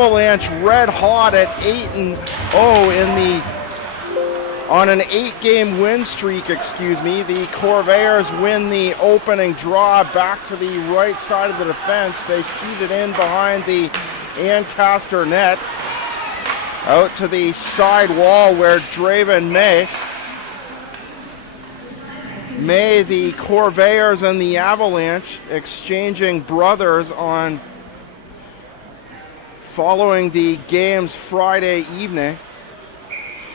Avalanche red hot at 8-0 on an 8-game win streak, The Corvairs win the opening draw back to the right side of the defense. They feed it in behind the Ancaster net. Out to the side wall where Draven May, the Corvairs and the Avalanche exchanging brothers on following the games Friday evening.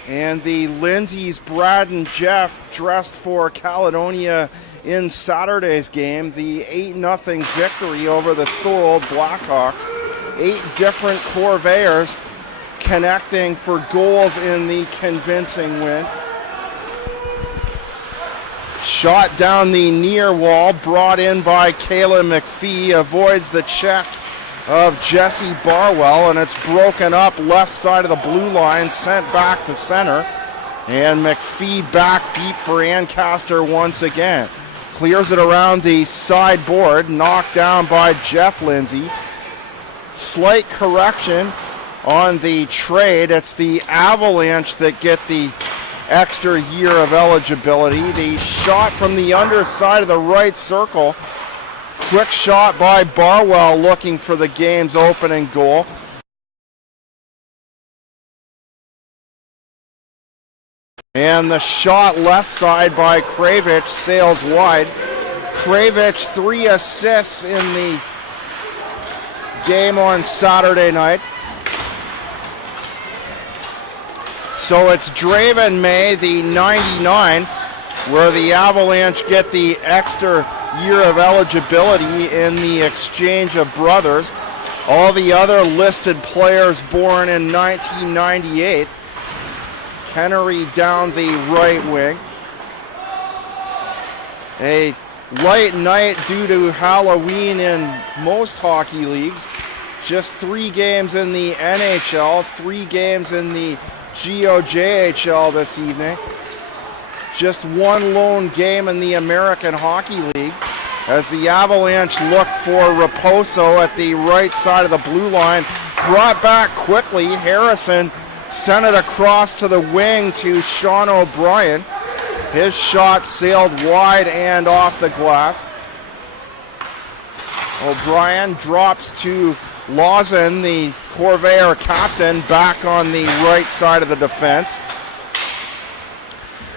And the Lindsays, Brad and Jeff, dressed for Caledonia in Saturday's game. The 8-0 victory over the Thorold Blackhawks. 8 different Corvairs connecting for goals in the convincing win. Shot down the near wall, brought in by Kayla McPhee, avoids the check of Jesse Barwell, and it's broken up left side of the blue line, sent back to center, and McPhee back deep for Ancaster once again. Clears it around the sideboard, knocked down by Jeff Lindsay. Slight correction on the trade. It's the Avalanche that get the extra year of eligibility. The shot from the underside of the right circle. Quick shot by Barwell looking for the game's opening goal. And the shot left side by Kravich sails wide. Kravich 3 assists in the game on Saturday night. So it's Draven May, the 99, where the Avalanche get the extra year of eligibility in the exchange of brothers. All the other listed players born in 1998. Kennery down the right wing. A light night due to Halloween in most hockey leagues. Just 3 games in the NHL, 3 games in the GOJHL this evening. Just 1 lone game in the American Hockey League as the Avalanche look for Raposo at the right side of the blue line. Brought back quickly. Harrison sent it across to the wing to Sean O'Brien. His shot sailed wide and off the glass. O'Brien drops to Lawson, the Corvair captain, back on the right side of the defense.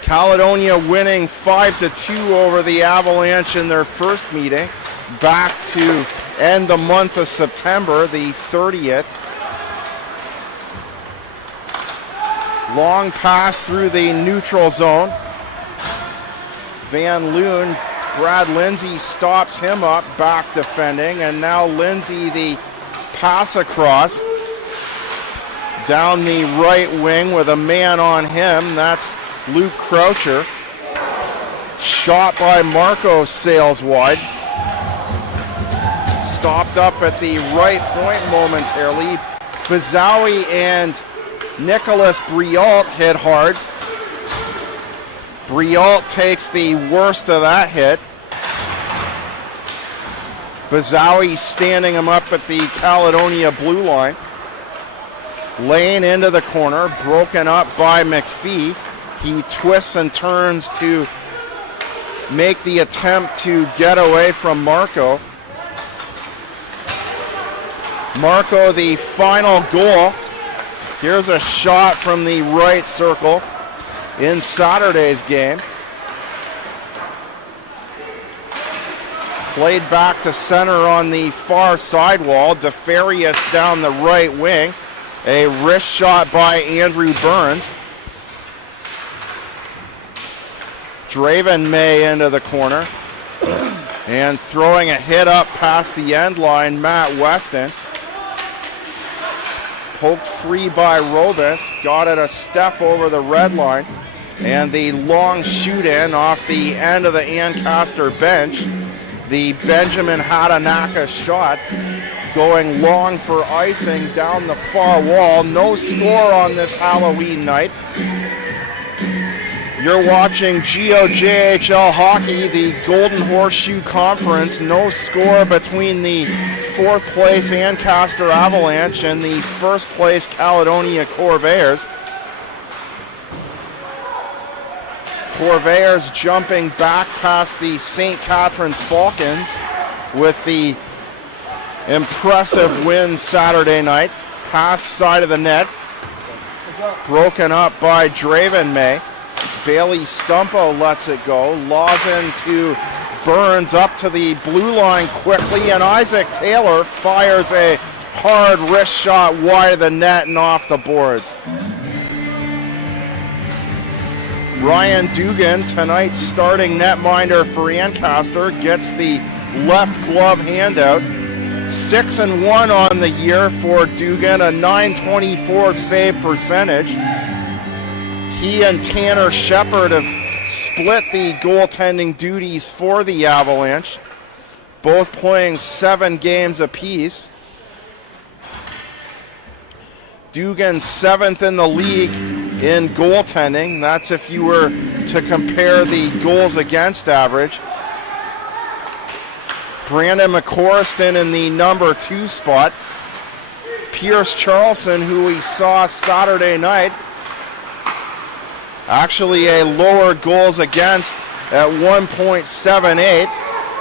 Caledonia winning 5-2 over the Avalanche in their first meeting, back to end the month of September, the 30th. Long pass through the neutral zone. Van Loon, Brad Lindsay stops him up, back defending, and now Lindsay the pass across down the right wing with a man on him. That's Luke Croucher. Shot by Marco sails wide. Stopped up at the right point momentarily. Bazawi and Nicholas Briault hit hard. Briault takes the worst of that hit. Bazawi standing him up at the Caledonia blue line. Lane into the corner, broken up by McPhee. He twists and turns to make the attempt to get away from Marco. Marco, the final goal. Here's a shot from the right circle in Saturday's game. Played back to center on the far sidewall. DeFarius down the right wing. A wrist shot by Andrew Burns. Draven May into the corner. And throwing a hit up past the end line, Matt Weston. Poked free by Robus. Got it a step over the red line. And the long shoot in off the end of the Ancaster bench. The Benjamin Hatanaka shot going long for icing down the far wall. No score on this Halloween night. You're watching GOJHL Hockey, the Golden Horseshoe Conference. No score between the 4th place Ancaster Avalanche and the 1st place Caledonia Corvairs. Corvairs jumping back past the St. Catharines Falcons with the impressive win Saturday night. Pass side of the net. Broken up by Draven May. Bailey Stumpo lets it go. Lawson to Burns up to the blue line quickly, and Isaac Taylor fires a hard wrist shot wide of the net and off the boards. Ryan Dugan, tonight's starting netminder for Ancaster, gets the left glove handout. 6-1 on the year for Dugan, a .924 save percentage. He and Tanner Shepard have split the goaltending duties for the Avalanche, both playing 7 games apiece. Dugan 7th in the league in goaltending. That's if you were to compare the goals against average. Brandon McCorriston in the number 2 spot. Pierce Charlson, who we saw Saturday night, actually a lower goals against at 1.78,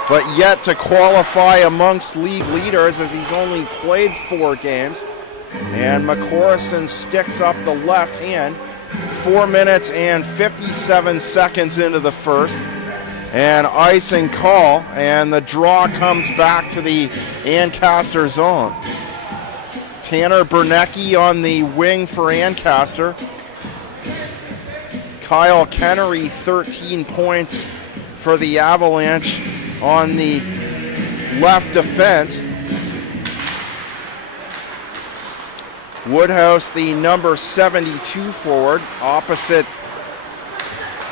but yet to qualify amongst league leaders as he's only played 4 games. And McCorriston sticks up the left hand. 4 minutes and 57 seconds into the first. And icing call, and the draw comes back to the Ancaster zone. Tanner Bernecki on the wing for Ancaster. Kyle Kennery, 13 points for the Avalanche on the left defense. Woodhouse, the number 72 forward, opposite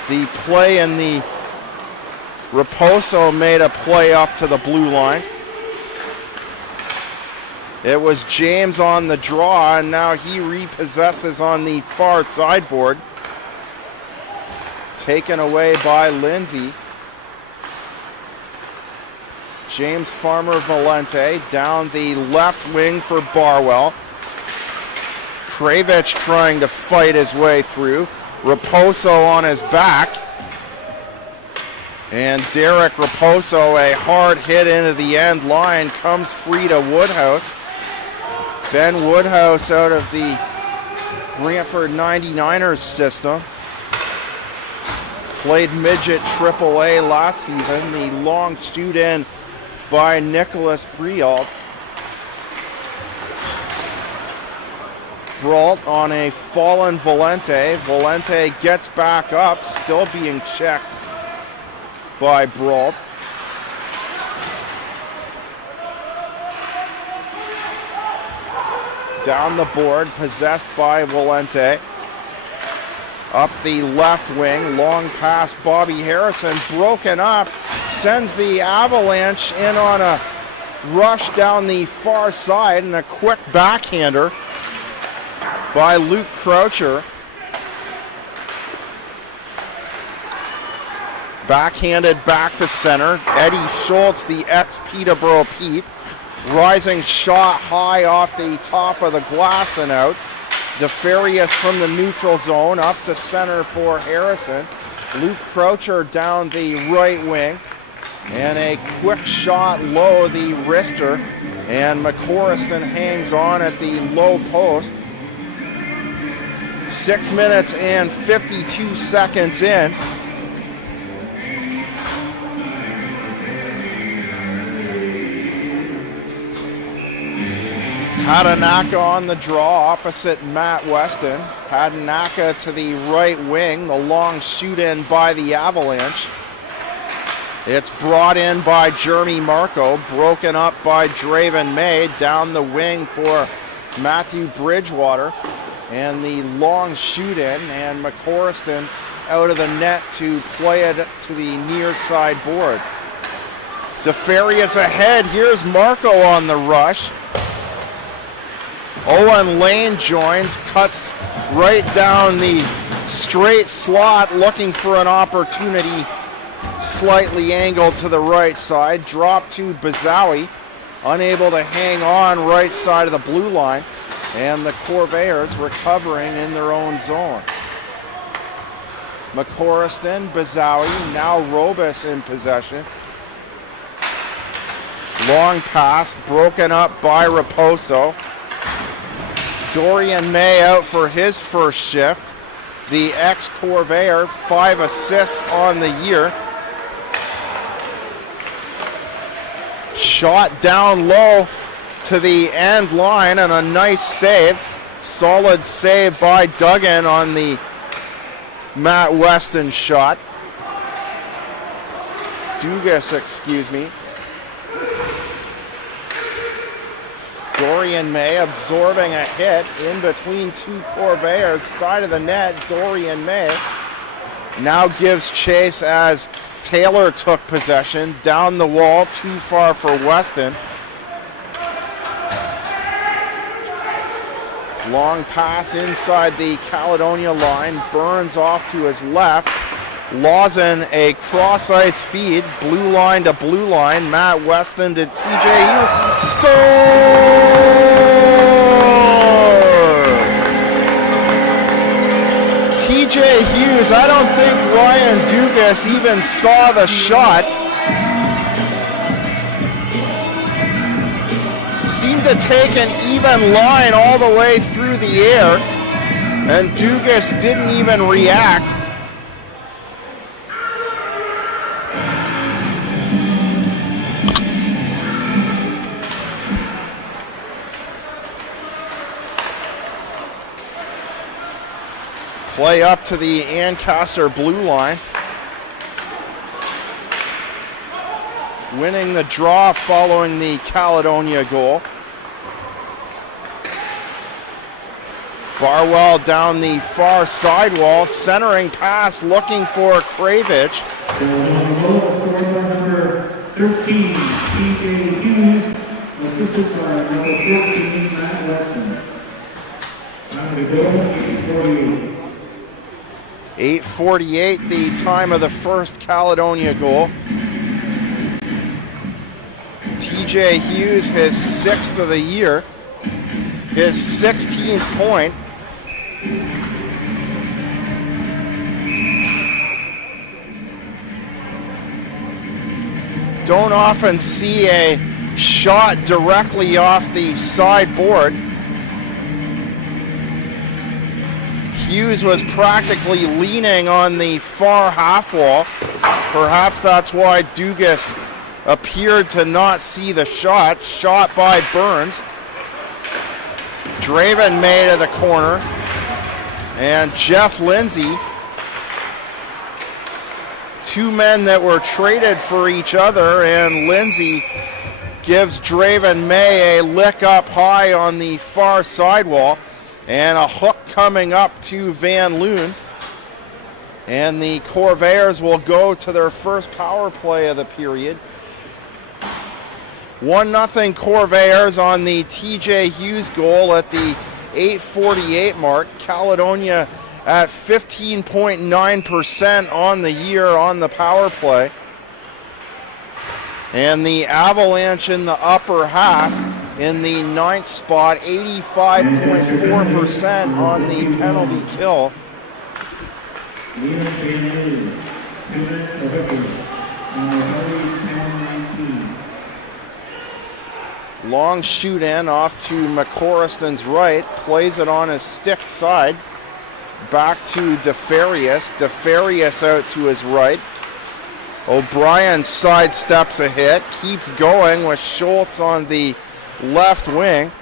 the play, and the Raposo made a play up to the blue line. It was James on the draw, and now he repossesses on the far sideboard. Taken away by Lindsay. James Farmer Valente down the left wing for Barwell. Kravich trying to fight his way through. Raposo on his back. And Derek Raposo, a hard hit into the end line, comes free to Woodhouse. Ben Woodhouse out of the Brantford 99ers system. Played midget AAA last season. The long shoot in by Nicholas Brialt. Brault on a fallen Valente. Valente gets back up, still being checked by Brault. Down the board, possessed by Valente. Up the left wing, long pass, Bobby Harrison, broken up, sends the Avalanche in on a rush down the far side, and a quick backhander by Luke Croucher. Backhanded back to center. Eddie Schultz, the ex-Peterborough Pete. Rising shot high off the top of the glass and out. DeFarius from the neutral zone up to center for Harrison. Luke Croucher down the right wing. And a quick shot low, the wrister. And McCorriston hangs on at the low post. 6 minutes and 52 seconds in. Padanaka on the draw opposite Matt Weston. Padanaka to the right wing, the long shoot in by the Avalanche. It's brought in by Jeremy Marco, broken up by Draven May, down the wing for Matthew Bridgewater. And the long shoot in, and McCorriston out of the net to play it to the near side board. DeFarius ahead, here's Marco on the rush. Owen Lane joins, cuts right down the straight slot, looking for an opportunity, slightly angled to the right side. Drop to Bazawi, unable to hang on right side of the blue line, and the Corvairs recovering in their own zone. McCorriston, Bazawi, now Robus in possession. Long pass broken up by Raposo. Dorian May out for his first shift. The ex-Corvair, 5 assists on the year. Shot down low to the end line and a nice save. Solid save by Duggan on the Matt Weston shot. Dugas, excuse me. Dorian May absorbing a hit in between two Corvairs, side of the net. Dorian May now gives chase as Taylor took possession. Down the wall, too far for Weston. Long pass inside the Caledonia line. Burns off to his left. Lawson, a cross-ice feed, blue line to blue line. Matt Weston to TJ Hughes. Scores! TJ Hughes, I don't think Ryan Dugas even saw the shot. Seemed to take an even line all the way through the air, and Dugas didn't even react. Play up to the Ancaster blue line. Winning the draw following the Caledonia goal. Barwell down the far sidewall, centering pass looking for Kravich. Number 13, TJ Hughes, assisted by number 14, Matt Weston. Time to go, 8:48. 8:48, the time of the first Caledonia goal. TJ Hughes, his 6th of the year, his 16th point. Don't often see a shot directly off the sideboard. Hughes was practically leaning on the far half wall. Perhaps that's why Dugas appeared to not see the shot. Shot by Burns. Draven May to the corner. And Jeff Lindsay. Two men that were traded for each other, and Lindsay gives Draven May a lick up high on the far sidewall. And a hook coming up to Van Loon. And the Corvairs will go to their first power play of the period. 1-0 Corvairs on the TJ Hughes goal at the 8:48 mark. Caledonia at 15.9% on the year on the power play. And the Avalanche in the upper half in the 9th spot, 85.4% on the penalty kill. Long shoot in off to McCorriston's right, plays it on his stick side. Back to DeFarius. DeFarius out to his right. O'Brien sidesteps a hit, keeps going with Schultz on the left wing.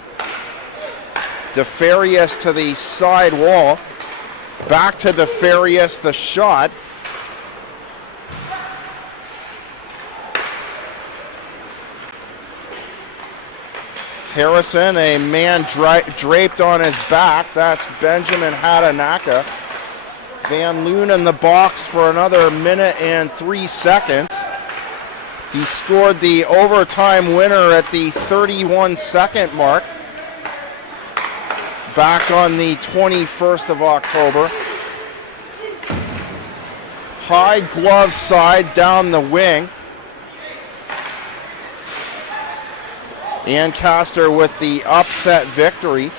DeFarius to the side wall. Back to DeFarius, the shot. Harrison, a man draped on his back. That's Benjamin Hatanaka. Van Loon in the box for another minute and 3 seconds. He scored the overtime winner at the 31-second mark. back on the 21st of October. High glove side down the wing. Ancaster with the upset victory.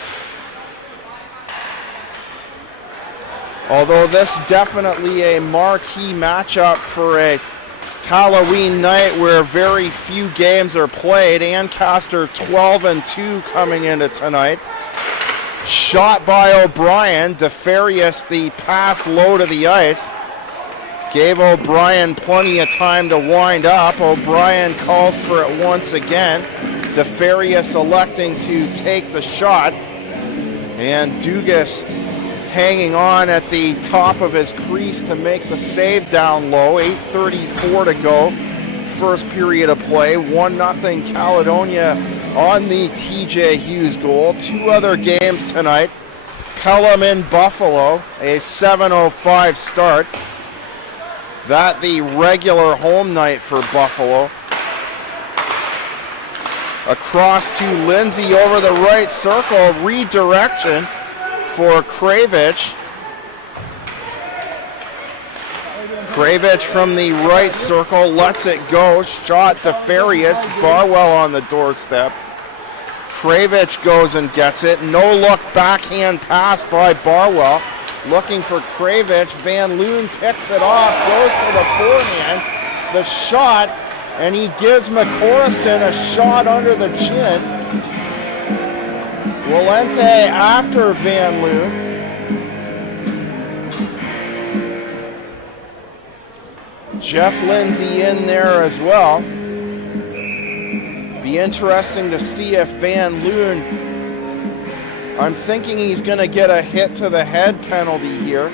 Although this definitely a marquee matchup for a Halloween night where very few games are played. Ancaster 12-2 coming into tonight. Shot by O'Brien. DeFarius the pass low to the ice. Gave O'Brien plenty of time to wind up. O'Brien calls for it once again. DeFarius electing to take the shot. And Dugas hanging on at the top of his crease to make the save down low. 8:34 to go. First period of play. 1-0 Caledonia on the TJ Hughes goal. Two other games tonight. Pelham in Buffalo. A 7:05 start. That the regular home night for Buffalo. Across to Lindsay over the right circle. Redirection for Kravich. Kravich from the right circle lets it go. Shot DeFarius. Barwell on the doorstep. Kravich goes and gets it. No look backhand pass by Barwell. Looking for Kravich. Van Loon picks it off. Goes to the forehand. The shot. And he gives McCorriston a shot under the chin. Walente after Van Loon. Jeff Lindsay in there as well. Be interesting to see if Van Loon, I'm thinking he's going to get a hit to the head penalty here.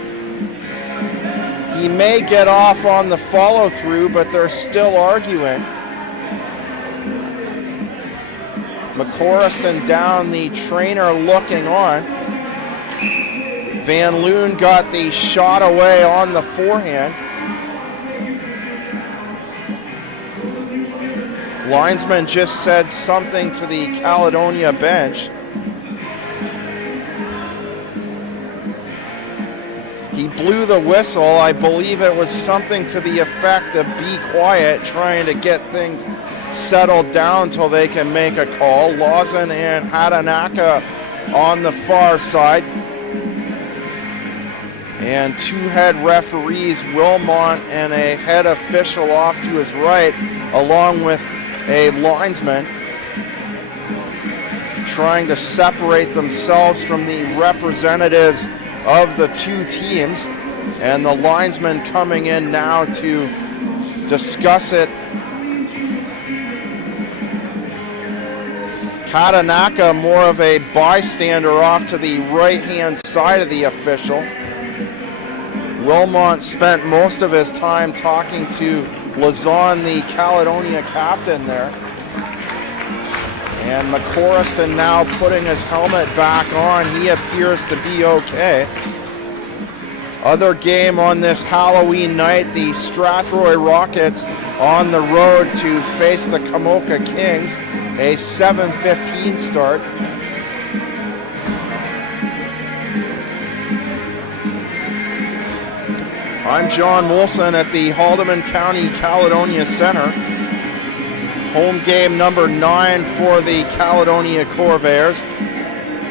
He may get off on the follow through, but they're still arguing. McCorriston down, the trainer looking on. Van Loon got the shot away on the forehand. Linesman just said something to the Caledonia bench. He blew the whistle. I believe it was something to the effect of be quiet, trying to get things settled down till they can make a call. Lawson and Hatanaka on the far side. And two head referees, Wilmont and a head official off to his right, along with a linesman, trying to separate themselves from the representatives of the two teams. And the linesman coming in now to discuss it. Hatanaka, more of a bystander off to the right-hand side of the official. Wilmont spent most of his time talking to Lazon, the Caledonia captain there. And McCorriston now putting his helmet back on. He appears to be okay. Other game on this Halloween night, the Strathroy Rockets on the road to face the Kamoka Kings. A 7:15 start. I'm John Wilson at the Haldeman County Caledonia Center. Home game number 9 for the Caledonia Corvairs.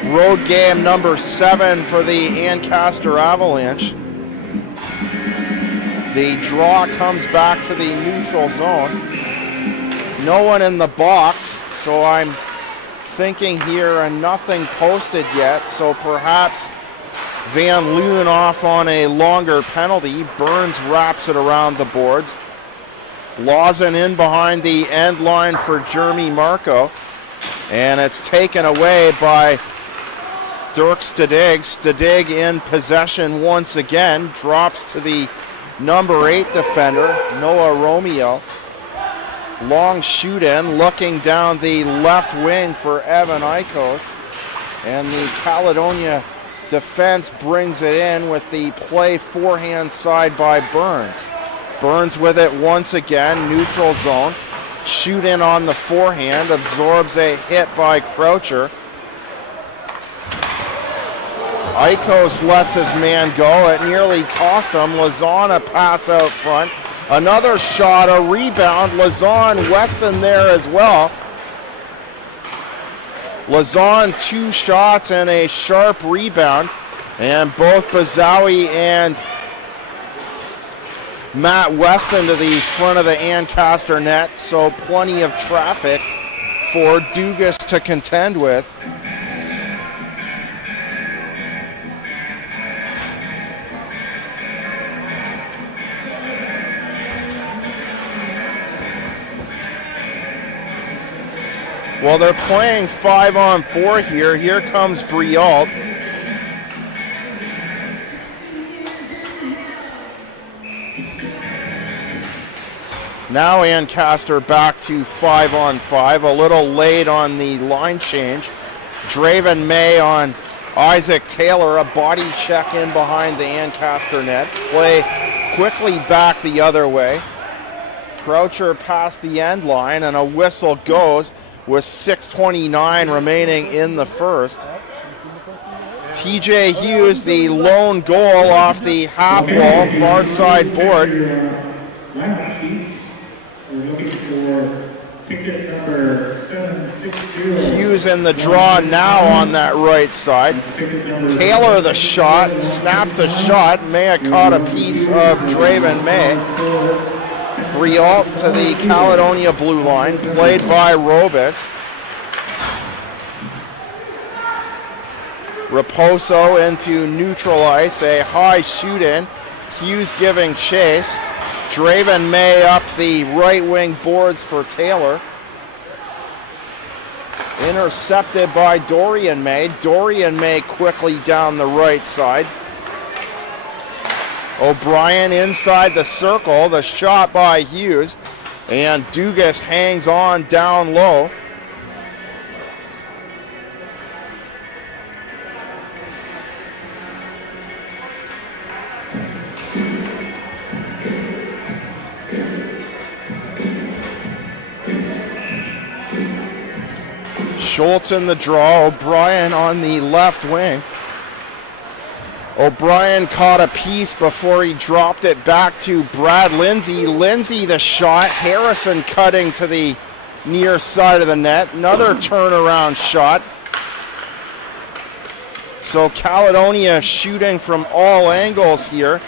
Road game number 7 for the Ancaster Avalanche. The draw comes back to the neutral zone. No one in the box, so I'm thinking here, and nothing posted yet, so perhaps Van Loon off on a longer penalty. Burns wraps it around the boards. Lawson in behind the end line for Jeremy Marco. And it's taken away by Dirk Stadig. Stadig in possession once again. Drops to the number 8 defender, Noah Romeo. Long shoot in, looking down the left wing for Evan Ikos. And the Caledonia defense brings it in with the play forehand side by Burns. Burns with it once again, neutral zone. Shoot in on the forehand, absorbs a hit by Croucher. Eikos lets his man go. It nearly cost him. Lazan a pass out front. Another shot, a rebound. Lazan, Weston there as well. Lazan 2 shots and a sharp rebound. And both Bazawi and Matt Weston to the front of the Ancaster net. So plenty of traffic for Dugas to contend with. Well, they're playing 5-on-4 here. Here comes Briault. Now Ancaster back to 5-on-5. A little late on the line change. Draven May on Isaac Taylor. A body check in behind the Ancaster net. Play quickly back the other way. Croucher past the end line, and a whistle goes with 6:29 remaining in the first. TJ Hughes, the lone goal off the half wall, far side board. Hughes in the draw now on that right side. Taylor the shot, snaps a shot. May have caught a piece of Draven May. Briault to the Caledonia blue line, played by Robus. Raposo into neutral ice, a high shoot-in. Hughes giving chase. Draven May up the right wing boards for Taylor. Intercepted by Dorian May. Dorian May quickly down the right side. O'Brien inside the circle, the shot by Hughes, and Dugas hangs on down low. Schultz in the draw, O'Brien on the left wing. O'Brien caught a piece before he dropped it back to Brad Lindsay. Lindsay the shot, Harrison cutting to the near side of the net. Another turnaround shot. So Caledonia shooting from all angles here.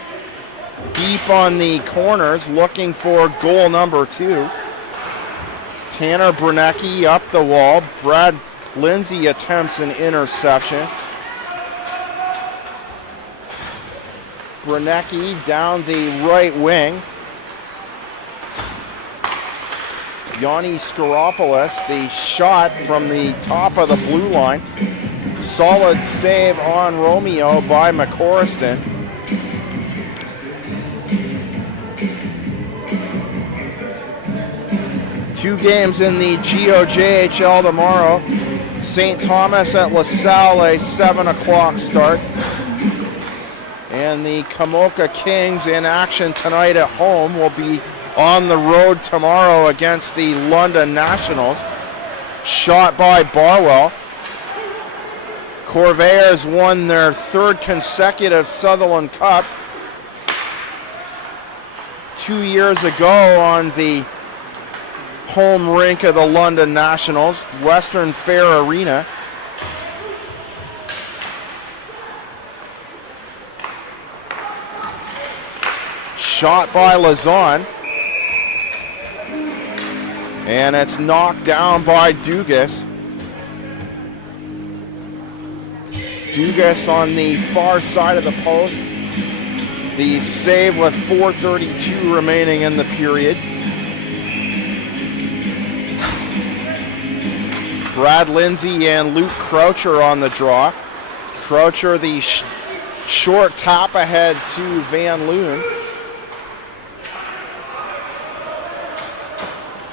Deep on the corners, looking for goal number 2. Tanner Brunecki up the wall. Brad Lindsay attempts an interception. Brunecki down the right wing. Yanni Skaropoulos, the shot from the top of the blue line. Solid save on Romeo by McCorriston. Two games in the GOJHL tomorrow. St. Thomas at LaSalle, a 7 o'clock start. And the Kamoka Kings in action tonight at home will be on the road tomorrow against the London Nationals. Shot by Barwell. Corvairs won their 3rd consecutive Sutherland Cup 2 years ago on the home rink of the London Nationals, Western Fair Arena. Shot by Lazan. And it's knocked down by Dugas. Dugas on the far side of the post. The save with 4:32 remaining in the period. Brad Lindsay and Luke Croucher on the draw. Croucher the short tap ahead to Van Loon.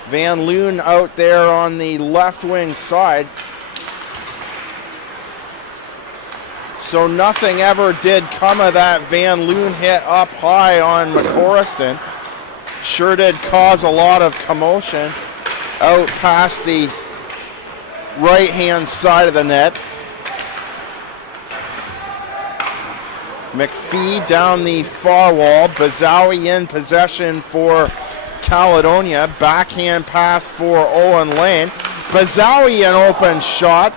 Van Loon out there on the left wing side. So nothing ever did come of that Van Loon hit up high on McCorriston. Sure did cause a lot of commotion out past the right-hand side of the net. McPhee down the far wall. Bazawi in possession for Caledonia. Backhand pass for Owen Lane. Bazawi an open shot.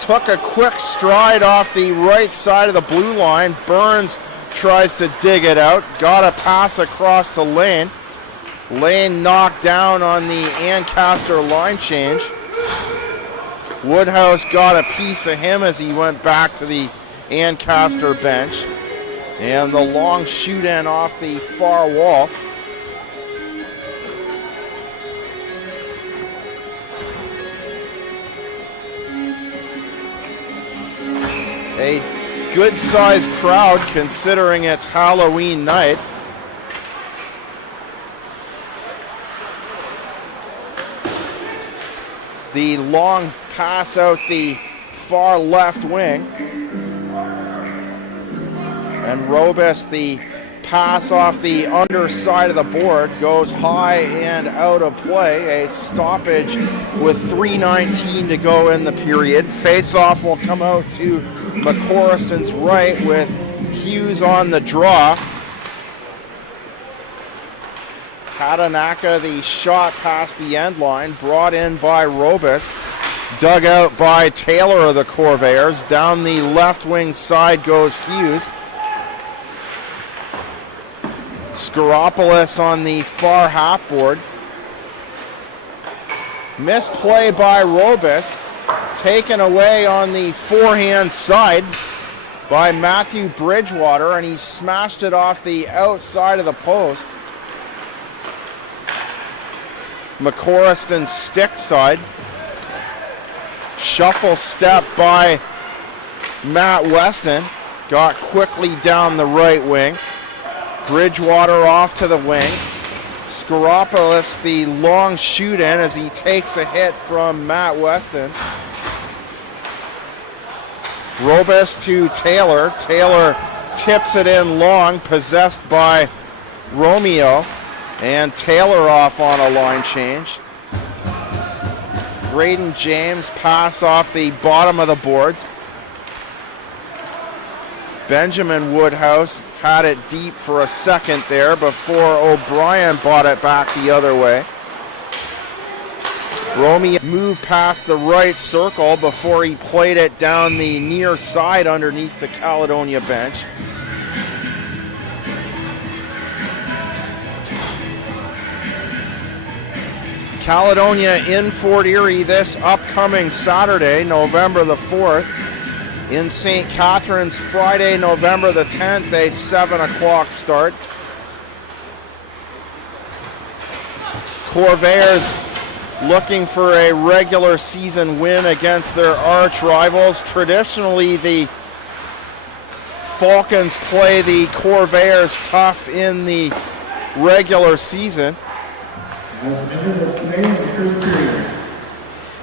Took a quick stride off the right side of the blue line. Burns tries to dig it out. Got a pass across to Lane. Lane knocked down on the Ancaster line change. Woodhouse got a piece of him as he went back to the Ancaster bench. And the long shoot in off the far wall. A good-sized crowd considering it's Halloween night. The long pass out the far left wing. And Robus, the pass off the underside of the board, goes high and out of play. A stoppage with 3:19 to go in the period. Face-off will come out to McCorriston's right with Hughes on the draw. Hatanaka, the shot past the end line, brought in by Robus. Dug out by Taylor of the Corvairs. Down the left wing side goes Hughes. Skaropoulos on the far half board. Misplay by Robus. Taken away on the forehand side by Matthew Bridgewater, and he smashed it off the outside of the post. McCorriston stick side. Shuffle step by Matt Weston. Got quickly down the right wing. Bridgewater off to the wing. Skaropoulos the long shoot in as he takes a hit from Matt Weston. Robus to Taylor. Taylor tips it in long, possessed by Romeo. And Taylor off on a line change. Graydon James pass off the bottom of the boards. Benjamin Woodhouse had it deep for a second there before O'Brien bought it back the other way. Romeo moved past the right circle before he played it down the near side underneath the Caledonia bench. Caledonia in Fort Erie this upcoming Saturday, November the 4th. In St. Catharines, Friday, November the 10th, a 7 o'clock start. Corvairs looking for a regular season win against their arch rivals. Traditionally, the Falcons play the Corvairs tough in the regular season.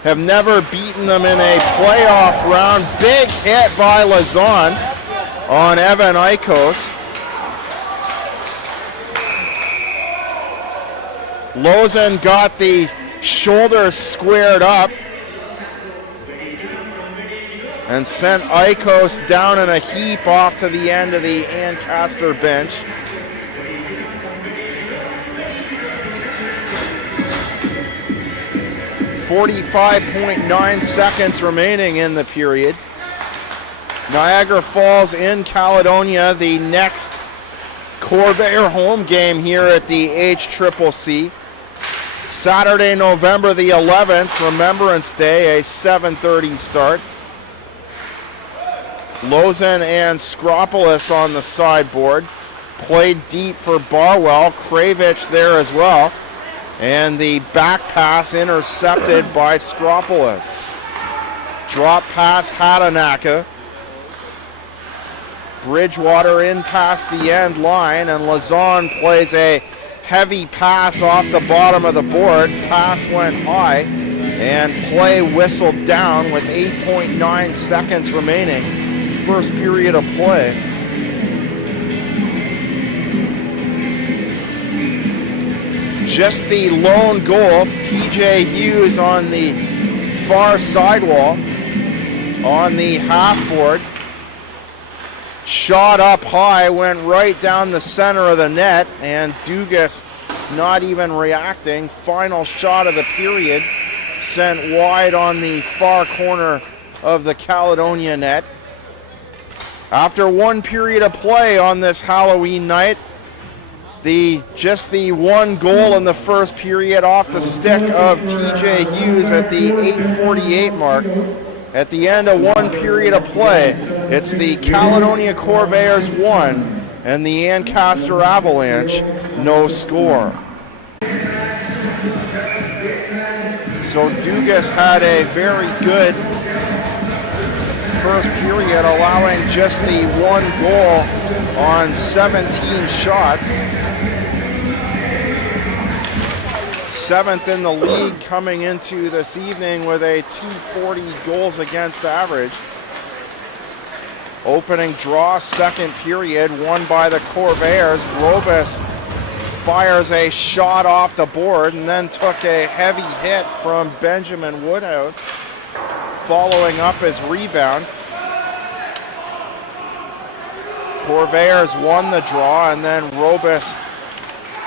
Have never beaten them in a playoff round. Big hit by Lazon on Evan Ikos. Lozan got the shoulders squared up and sent Ikos down in a heap off to the end of the Ancaster bench. .9 seconds remaining in the period. Niagara Falls in Caledonia, the next Corvair home game here at the HCCC. Saturday, November the 11th, Remembrance Day, a 7:30 start. Lozan and Skaropoulos on the sideboard. Played deep for Barwell. Kravich there as well. And the back pass intercepted by Skaropoulos. Drop pass Hatanaka. Bridgewater in past the end line, and Lazon plays a heavy pass off the bottom of the board. Pass went high, and play whistled down with 8.9 seconds remaining. First period of play. Just the lone goal, TJ Hughes on the far sidewall on the half board. Shot up high, went right down the center of the net, and Dugas not even reacting. Final shot of the period sent wide on the far corner of the Caledonia net. After one period of play on this Halloween night, just the one goal in the first period off the stick of TJ Hughes at the 8:48 mark. At the end of one period of play, it's the Caledonia Corvairs 1 and the Ancaster Avalanche no score. So Dugas had a very good first period, allowing just the one goal on 17 shots. 7th in the league coming into this evening with a .240 goals against average. Opening draw, second period, won by the Corvairs. Robus fires a shot off the board and then took a heavy hit from Benjamin Woodhouse, following up his rebound. Corvairs won the draw, and then Robus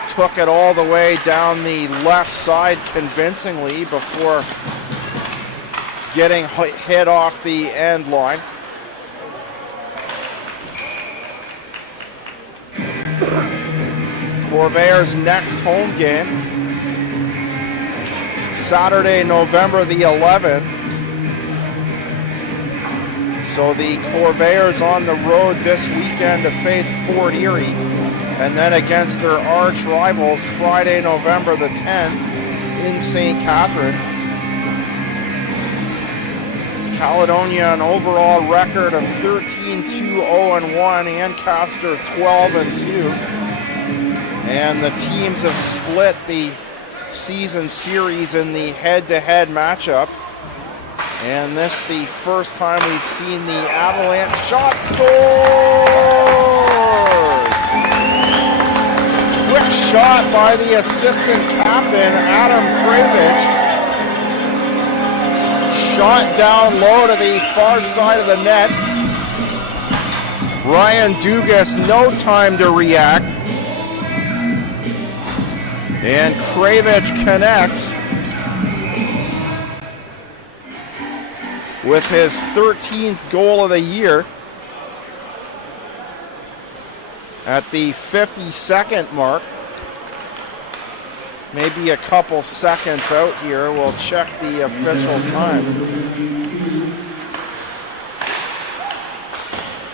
took it all the way down the left side convincingly before getting hit off the end line. Corvairs' next home game, Saturday, November the 11th. So the Corvairs on the road this weekend to face Fort Erie, and then against their arch rivals Friday, November the 10th in St. Catharines. Caledonia an overall record of 13-2-0-1, Ancaster 12-2. And the teams have split the season series in the head-to-head matchup. And this the first time we've seen the Avalanche shot scores! Quick shot by the assistant captain, Adam Kravich. Shot down low to the far side of the net. Ryan Dugas, no time to react. And Kravich connects with his 13th goal of the year at the 52nd mark. Maybe a couple seconds out here. We'll check the official time.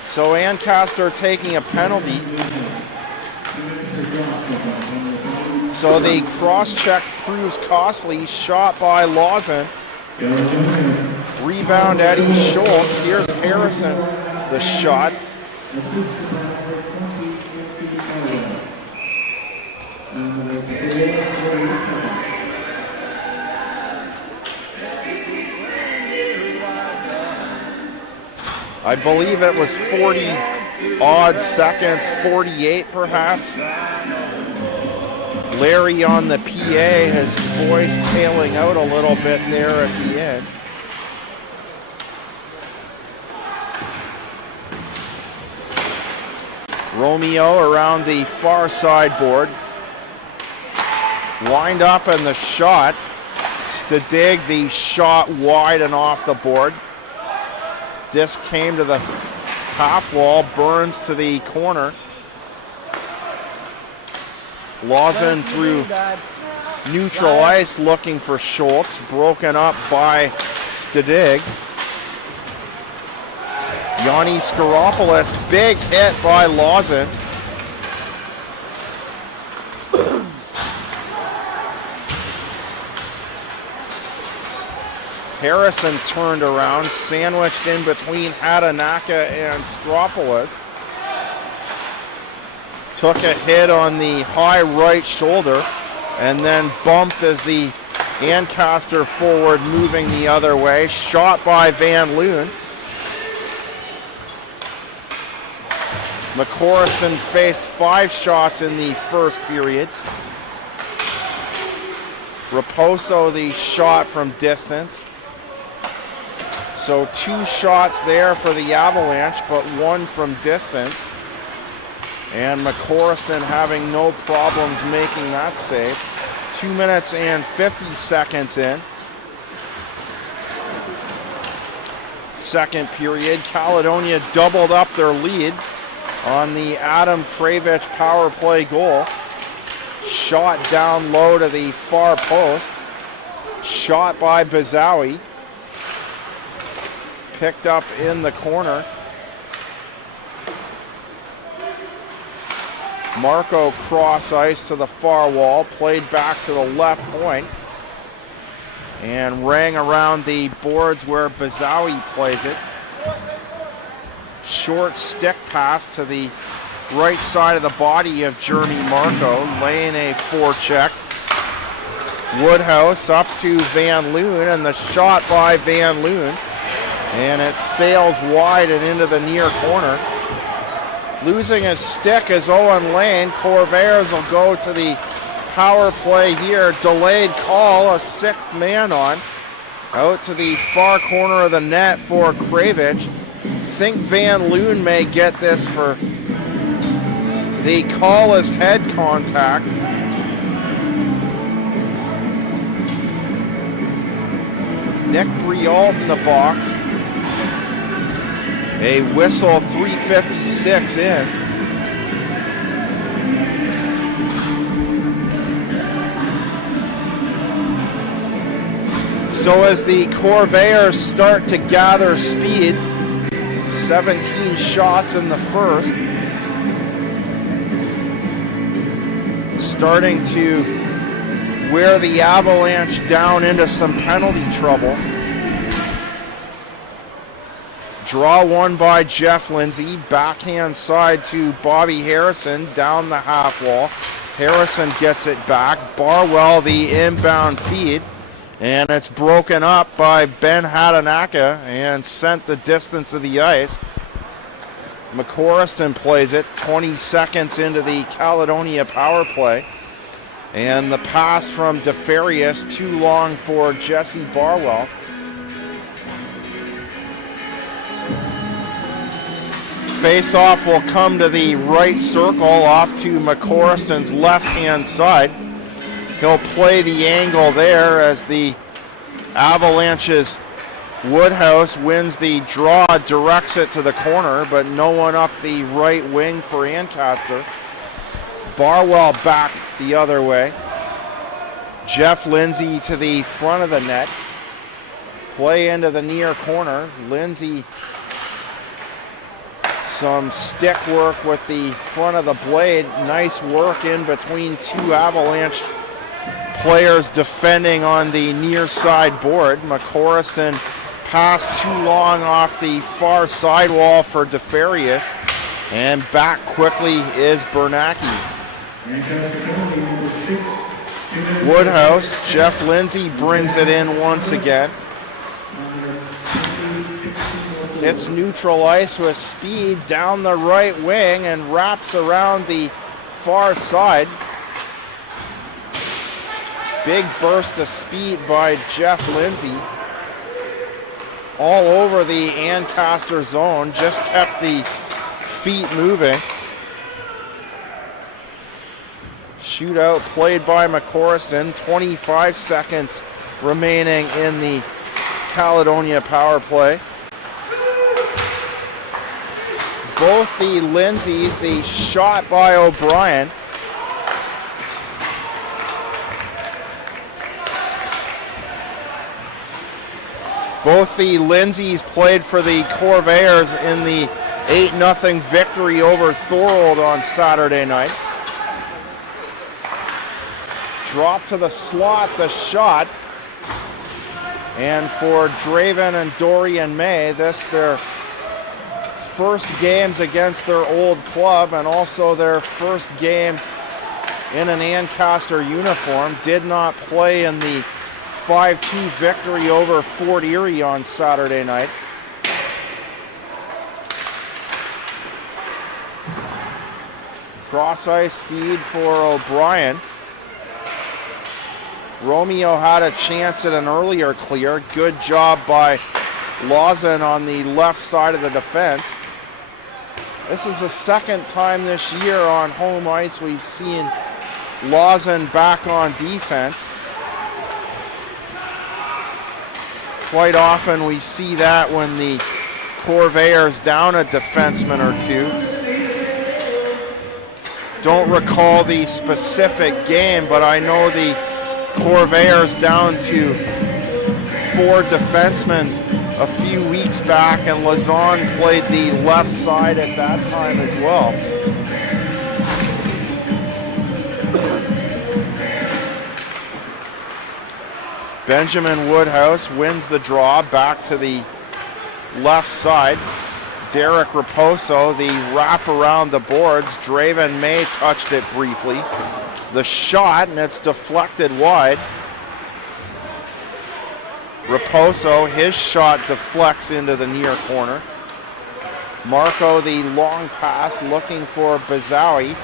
So Ancaster taking a penalty. So the cross-check proves costly. Shot by Lawson. Rebound Eddie Schultz. Here's Harrison, the shot. I believe it was 40 odd seconds, 48 perhaps. Larry on the PA, his voice tailing out a little bit there at the end. Romeo around the far side board. Wind up and the shot. Stadig, the shot wide and off the board. Disc came to the half wall. Burns to the corner. Lawson through neutral ice looking for Schultz. Broken up by Stadig. Yanni Skaropoulos, big hit by Lawson. Harrison turned around, sandwiched in between Hadanaka and Skaropoulos. Took a hit on the high right shoulder and then bumped as the Ancaster forward moving the other way. Shot by Van Loon. McCorriston faced 5 shots in the first period. Raposo the shot from distance. So 2 shots there for the Avalanche, but 1 from distance. And McCorriston having no problems making that save. 2 minutes and 50 seconds in. Second period, Caledonia doubled up their lead on the Adam Kravich power play goal. Shot down low to the far post. Shot by Bazawi. Picked up in the corner. Marco cross ice to the far wall, played back to the left point, and rang around the boards where Bazawi plays it. Short stick pass to the right side of the body of Jeremy Marco, laying a forecheck. Woodhouse up to Van Loon, and the shot by Van Loon, and it sails wide and into the near corner. Losing his stick is Owen Lane. Corvairs will go to the power play here. Delayed call, a 6th man on. Out to the far corner of the net for Kravich. Think Van Loon may get this for the call as head contact. Nick Briault in the box. A whistle, 3:56 in. So as the Corvairs start to gather speed, 17 shots in the first. Starting to wear the Avalanche down into some penalty trouble. Draw one by Jeff Lindsay. Backhand side to Bobby Harrison down the half wall. Harrison gets it back. Barwell the inbound feed. And it's broken up by Ben Hatanaka and sent the distance of the ice. McCorriston plays it 20 seconds into the Caledonia power play. And the pass from DeFarius, too long for Jesse Barwell. Face-off will come to the right circle off to McCorriston's left-hand side. He'll play the angle there as the Avalanche's Woodhouse wins the draw, directs it to the corner, but no one up the right wing for Ancaster. Barwell back the other way. Jeff Lindsay to the front of the net. Play into the near corner. Lindsay, some stick work with the front of the blade. Nice work in between 2 Avalanche players defending on the near side board. McCorriston passed too long off the far sidewall for DeFarius, and back quickly is Bernacki. Woodhouse, Jeff Lindsay brings it in once again. Hits neutral ice with speed down the right wing and wraps around the far side. Big burst of speed by Jeff Lindsay. All over the Ancaster zone, just kept the feet moving. Shootout played by McCorriston. 25 seconds remaining in the Caledonia power play. Both the Lindsays, the shot by O'Brien. Both the Lindsays played for the Corvairs in the 8-0 victory over Thorold on Saturday night. Drop to the slot, the shot. And for Draven and Dorian May, this their first games against their old club and also their first game in an Ancaster uniform. Did not play in the 5-2 victory over Fort Erie on Saturday night. Cross ice feed for O'Brien. Romeo had a chance at an earlier clear. Good job by Lawson on the left side of the defense. This is the second time this year on home ice we've seen Lawson back on defense. Quite often we see that when the Corvairs down a defenseman or two. Don't recall the specific game, but I know the Corvairs down to 4 defensemen a few weeks back, and Lazan played the left side at that time as well. Benjamin Woodhouse wins the draw back to the left side. Derek Raposo, the wrap around the boards. Draven May touched it briefly. The shot, and it's deflected wide. Raposo, his shot deflects into the near corner. Marco, the long pass, looking for Bazawi.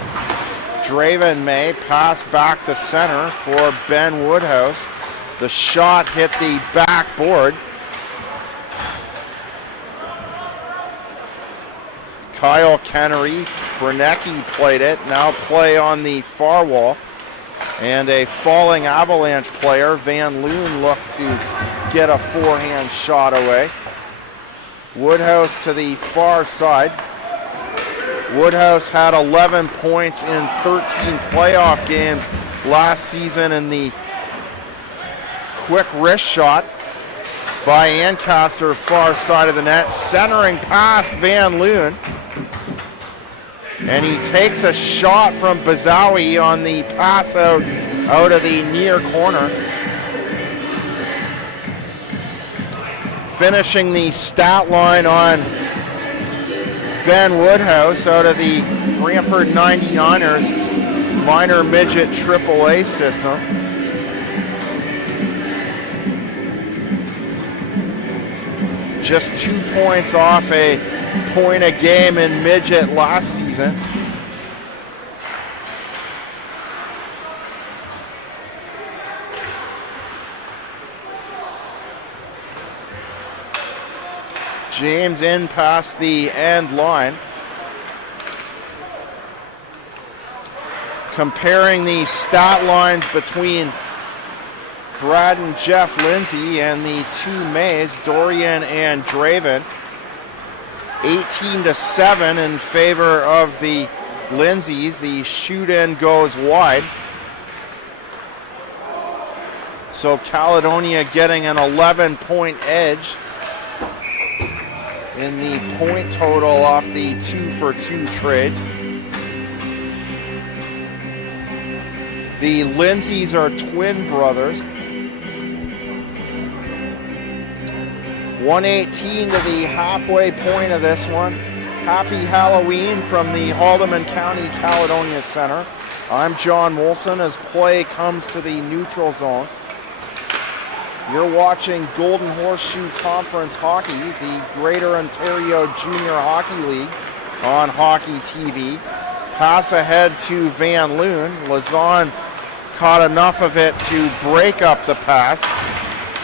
Draven May, pass back to center for Ben Woodhouse. The shot hit the backboard. Kyle Kennery, Bernecki played it, now play on the far wall. And a falling Avalanche player, Van Loon, looked to get a forehand shot away. Woodhouse to the far side. Woodhouse had 11 points in 13 playoff games last season in the quick wrist shot by Ancaster, far side of the net. Centering pass, Van Loon. And he takes a shot from Bazawi on the pass out of the near corner. Finishing the stat line on Ben Woodhouse out of the Brantford 99ers minor midget AAA system. Just 2 points off a point a game in midget last season. James in past the end line. Comparing the stat lines between Brad and Jeff Lindsay and the 2 Mays, Dorian and Draven. 18-7 in favor of the Lindsays. The shoot-in goes wide. So Caledonia getting an 11-point edge in the point total off the 2-for-2 trade. The Lindsays are twin brothers. 118 to the halfway point of this one. Happy Halloween from the Haldimand County Caledonia Center. I'm John Molson as play comes to the neutral zone. You're watching Golden Horseshoe Conference Hockey, the Greater Ontario Junior Hockey League on Hockey TV. Pass ahead to Van Loon. Lazan caught enough of it to break up the pass.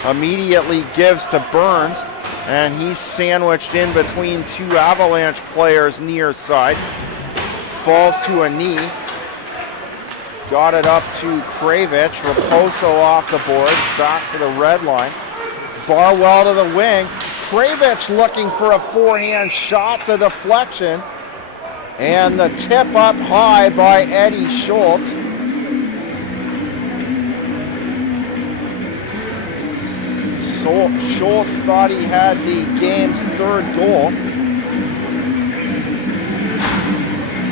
Immediately gives to Burns, and he's sandwiched in between 2 Avalanche players near side. Falls to a knee. Got it up to Kravich. Raposo off the boards, back to the red line. Barwell to the wing. Kravich looking for a forehand shot, the deflection. And the tip up high by Eddie Schultz. Schultz thought he had the game's 3rd goal.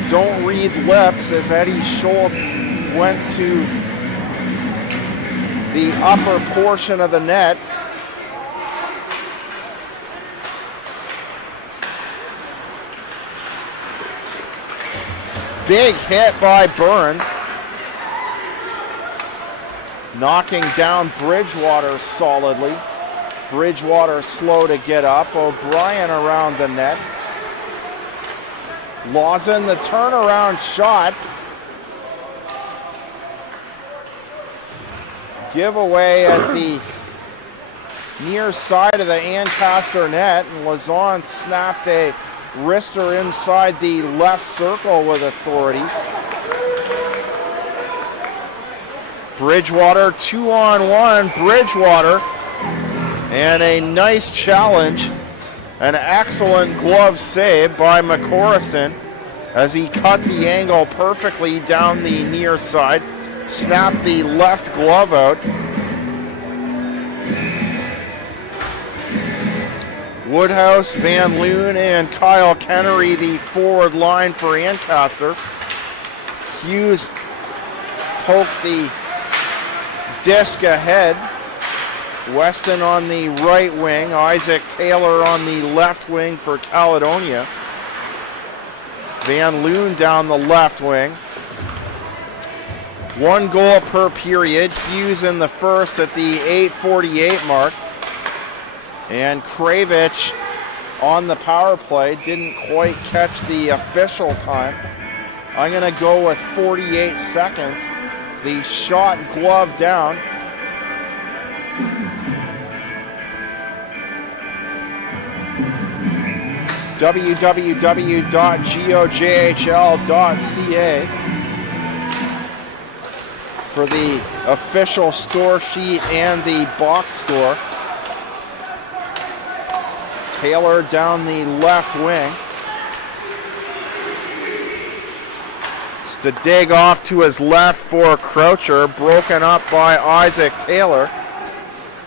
Don't read lips as Eddie Schultz went to the upper portion of the net. Big hit by Burns. Knocking down Bridgewater solidly. Bridgewater slow to get up. O'Brien around the net. Lawson, the turnaround shot. Giveaway at the near side of the Ancaster net, and Lazon snapped a wrister inside the left circle with authority. Bridgewater, 2-on-1, Bridgewater, and a nice challenge. An excellent glove save by McCorriston as he cut the angle perfectly down the near side, snapped the left glove out. Woodhouse, Van Loon, and Kyle Kennery, the forward line for Ancaster. Hughes poked the disc ahead. Weston on the right wing, Isaac Taylor on the left wing for Caledonia. Van Loon down the left wing. 1 goal per period. Hughes in the first at the 8:48 mark. And Kravich on the power play didn't quite catch the official time. I'm going to go with 48 seconds. The shot glove down. www.GOJHL.ca for the official score sheet and the box score. Taylor down the left wing. It's to dig off to his left for Croucher, broken up by Isaac Taylor.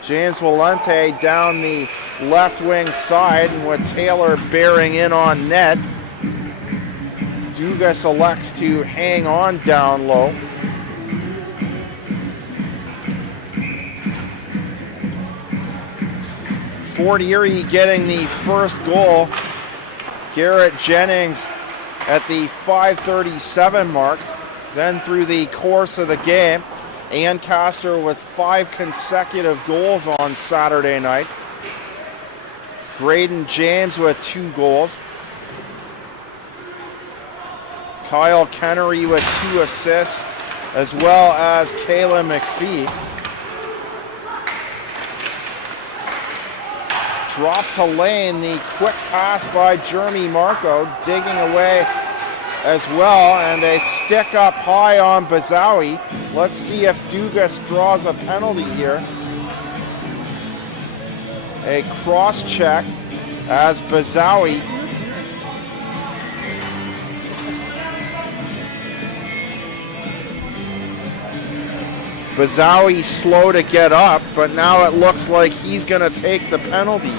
James Valente down the left wing side, and with Taylor bearing in on net, Dugas elects to hang on down low. Fort Erie getting the first goal. Garrett Jennings at the 5:37 mark. Then through the course of the game, Ancaster with 5 consecutive goals on Saturday night. Graydon James with 2 goals. Kyle Kennery with 2 assists, as well as Kayla McPhee. Drop to lane, the quick pass by Jeremy Marco, digging away as well, and a stick up high on Bazawi. Let's see if Dugas draws a penalty here. A cross check as Bazawi slow to get up, but now it looks like he's going to take the penalty.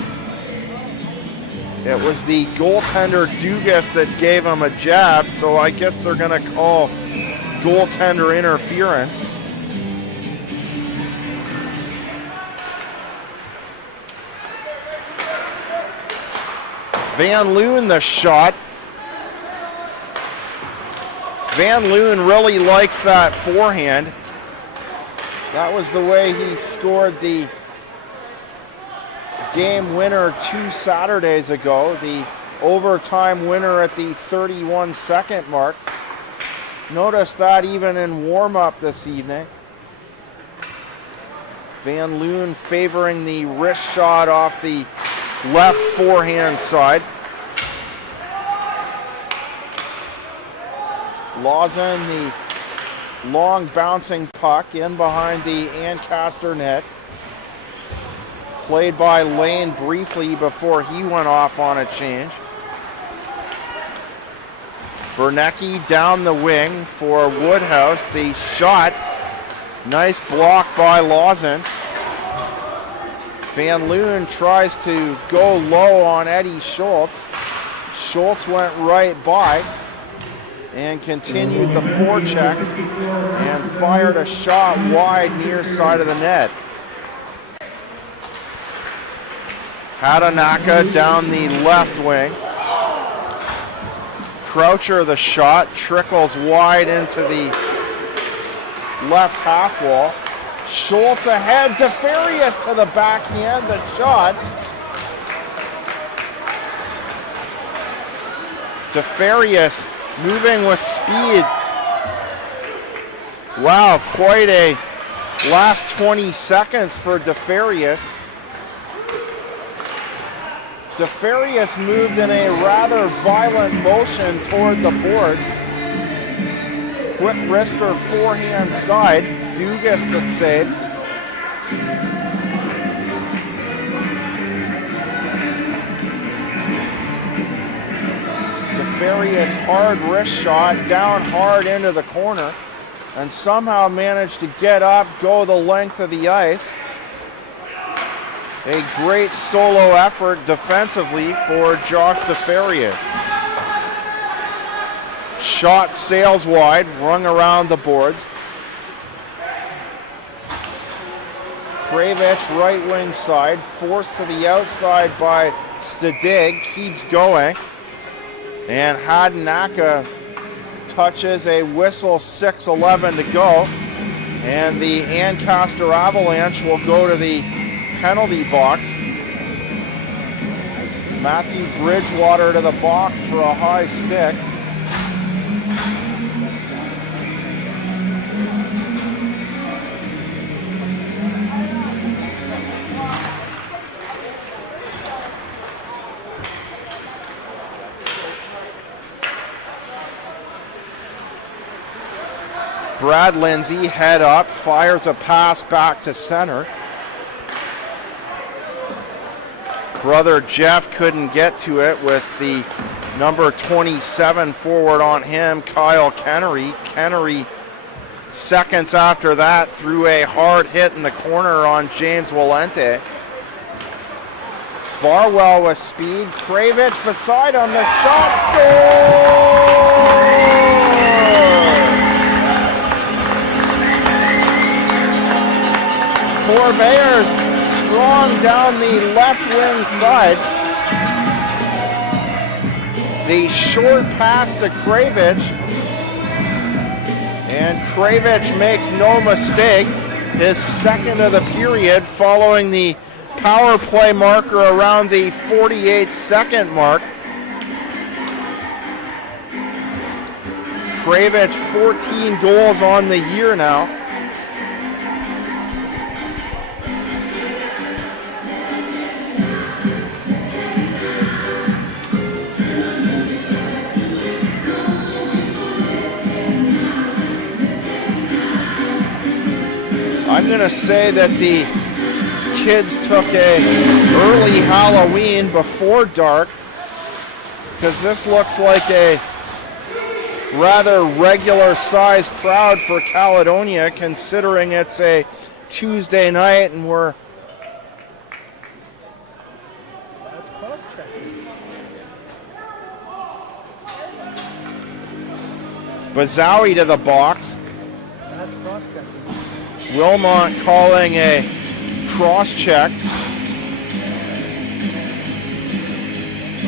It was the goaltender Dugas that gave him a jab, so I guess they're going to call goaltender interference. Van Loon the shot. Van Loon really likes that forehand. That was the way he scored the game winner 2 Saturdays ago, the overtime winner at the 31-second mark. Notice that even in warm-up this evening. Van Loon favoring the wrist shot off the left forehand side. Lawson, the long bouncing puck in behind the Ancaster net. Played by Lane briefly before he went off on a change. Bernecki down the wing for Woodhouse. The shot, nice block by Lawson. Van Loon tries to go low on Eddie Schultz. Schultz went right by and continued the forecheck and fired a shot wide near side of the net. Hatanaka down the left wing. Croucher the shot, trickles wide into the left half wall. Schultz ahead, DeFarius to the backhand, the shot. DeFarius moving with speed. Wow, quite a last 20 seconds for DeFarius. DeFarius moved in a rather violent motion toward the boards. Quick wrister forehand side. Dugas the save. DeFarius hard wrist shot down hard into the corner and somehow managed to get up, go the length of the ice. A great solo effort defensively for Josh DeFarius. Shot sails wide, rung around the boards. Kravich right wing side, forced to the outside by Stadig, keeps going. And Hadanaka touches a whistle, 6:11 to go. And the Ancaster Avalanche will go to the penalty box. Matthew Bridgewater to the box for a high stick. Brad Lindsay, head up, fires a pass back to center. Brother Jeff couldn't get to it with the number 27 forward on him, Kyle Kennery. Kennery, seconds after that, threw a hard hit in the corner on James Valente. Barwell with speed. Kravich beside him. The shot, score! Corvairs strong down the left wing side. The short pass to Kravich. And Kravich makes no mistake. His second of the period following the power play marker around the 48-second mark. Kravich 14 goals on the year now. I'm going to say that the kids took a early Halloween before dark, because this looks like a rather regular sized crowd for Caledonia, considering it's a Tuesday night and we're Bazawi to the box. Wilmot calling a cross check.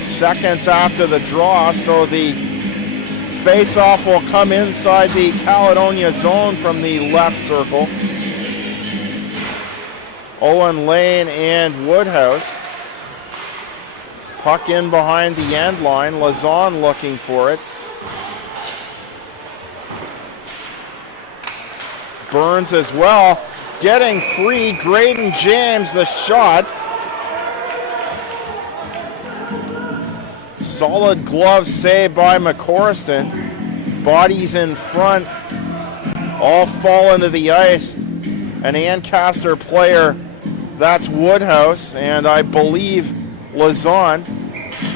Seconds after the draw, so the face-off will come inside the Caledonia zone from the left circle. Owen Lane and Woodhouse. Puck in behind the end line. Lazon looking for it. Burns as well, getting free. Graydon James the shot. Solid glove save by McCorriston. Bodies in front, all fall into the ice. An Ancaster player, that's Woodhouse, and I believe Lazon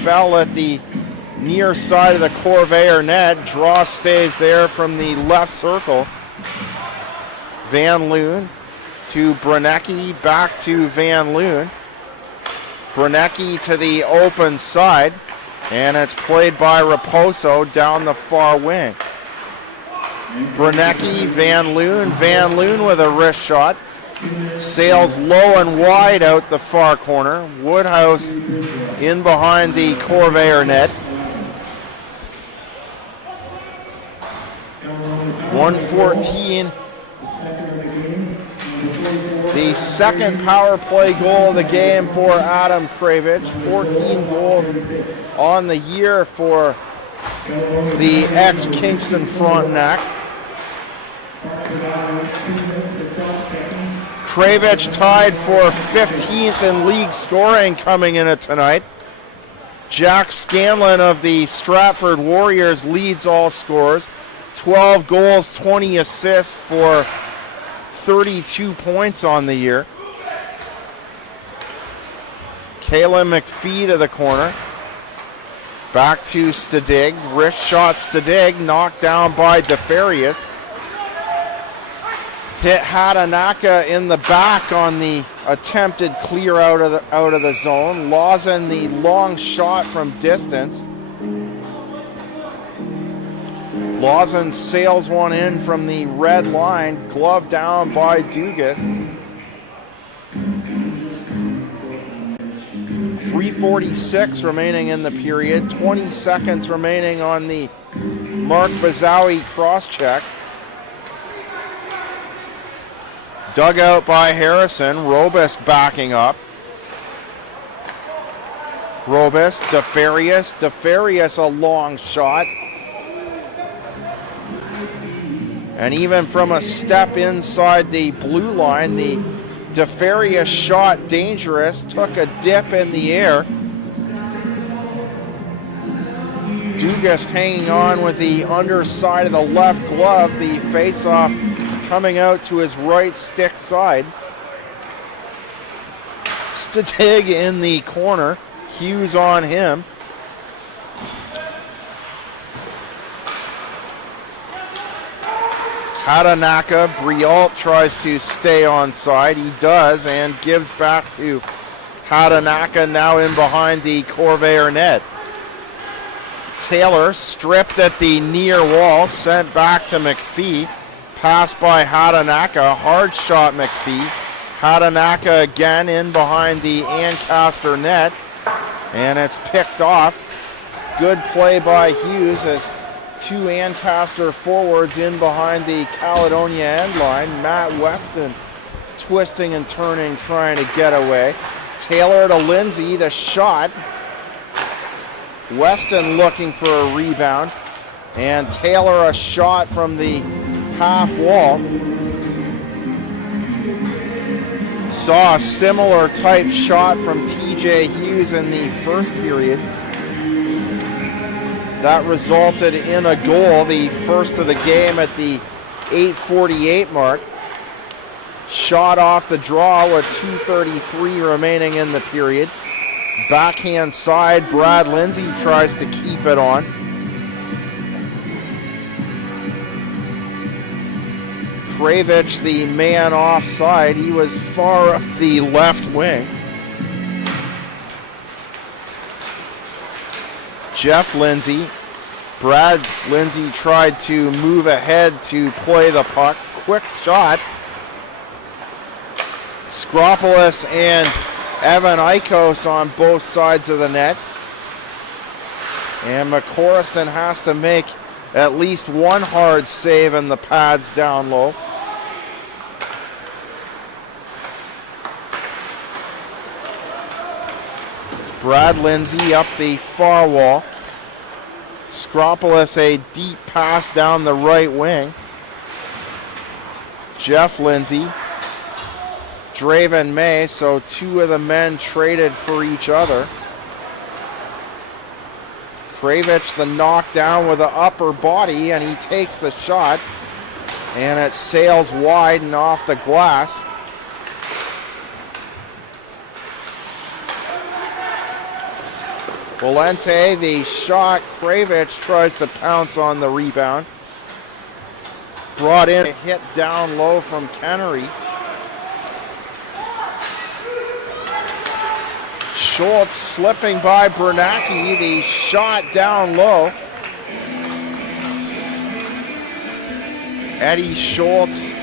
fell at the near side of the Corvair net. Draw stays there from the left circle. Van Loon to Brunecki, back to Van Loon. Brunecki to the open side, and it's played by Raposo down the far wing. Brunecki, Van Loon with a wrist shot. Sails low and wide out the far corner. Woodhouse in behind the Corvair net. 1:14. The second power play goal of the game for Adam Kravich. 14 goals on the year for the ex-Kingston Frontenac. Kravich tied for 15th in league scoring coming into tonight. Jack Scanlon of the Stratford Warriors leads all scorers. 12 goals, 20 assists for 32 points on the year. Kayla McPhee to the corner. Back to Stadig. Wrist shot Stadig, knocked down by DeFarius. Hit Hatanaka in the back on the attempted clear out of the zone. Lawson the long shot from distance. Lawson sails one in from the red line, glove down by Dugas. 3:46 remaining in the period, 20 seconds remaining on the Mark Bazawi cross-check. Dug out by Harrison, Robus backing up. Robus, DeFarius a long shot. And even from a step inside the blue line, the DeFarius shot dangerous, took a dip in the air. Dugas hanging on with the underside of the left glove, the face-off coming out to his right stick side. Statig in the corner, Hughes on him. Hatanaka, Briault tries to stay on side. He does and gives back to Hatanaka, now in behind the Corvair net. Taylor stripped at the near wall, sent back to McPhee. Pass by Hatanaka, hard shot McPhee. Hatanaka again in behind the Ancaster net, and it's picked off. Good play by Hughes as two Ancaster forwards in behind the Caledonia end line. Matt Weston twisting and turning, trying to get away. Taylor to Lindsay, the shot. Weston looking for a rebound. And Taylor a shot from the half wall. Saw a similar type shot from TJ Hughes in the first period. That resulted in a goal, the first of the game at the 8:48 mark. Shot off the draw with 2:33 remaining in the period. Backhand side, Brad Lindsay tries to keep it on. Kravich, the man offside, he was far up the left wing. Jeff Lindsay. Brad Lindsay tried to move ahead to play the puck. Quick shot. Skropolis and Evan Ikos on both sides of the net. And McCorriston has to make at least one hard save in the pads down low. Brad Lindsay up the far wall. Skropolis a deep pass down the right wing. Jeff Lindsay. Draven May, so two of the men traded for each other. Kravich the knockdown with the upper body, and he takes the shot. And it sails wide and off the glass. Valente, the shot. Kravich tries to pounce on the rebound. Brought in a hit down low from Kennery. Schultz slipping by Bernacki. The shot down low. Eddie Schultz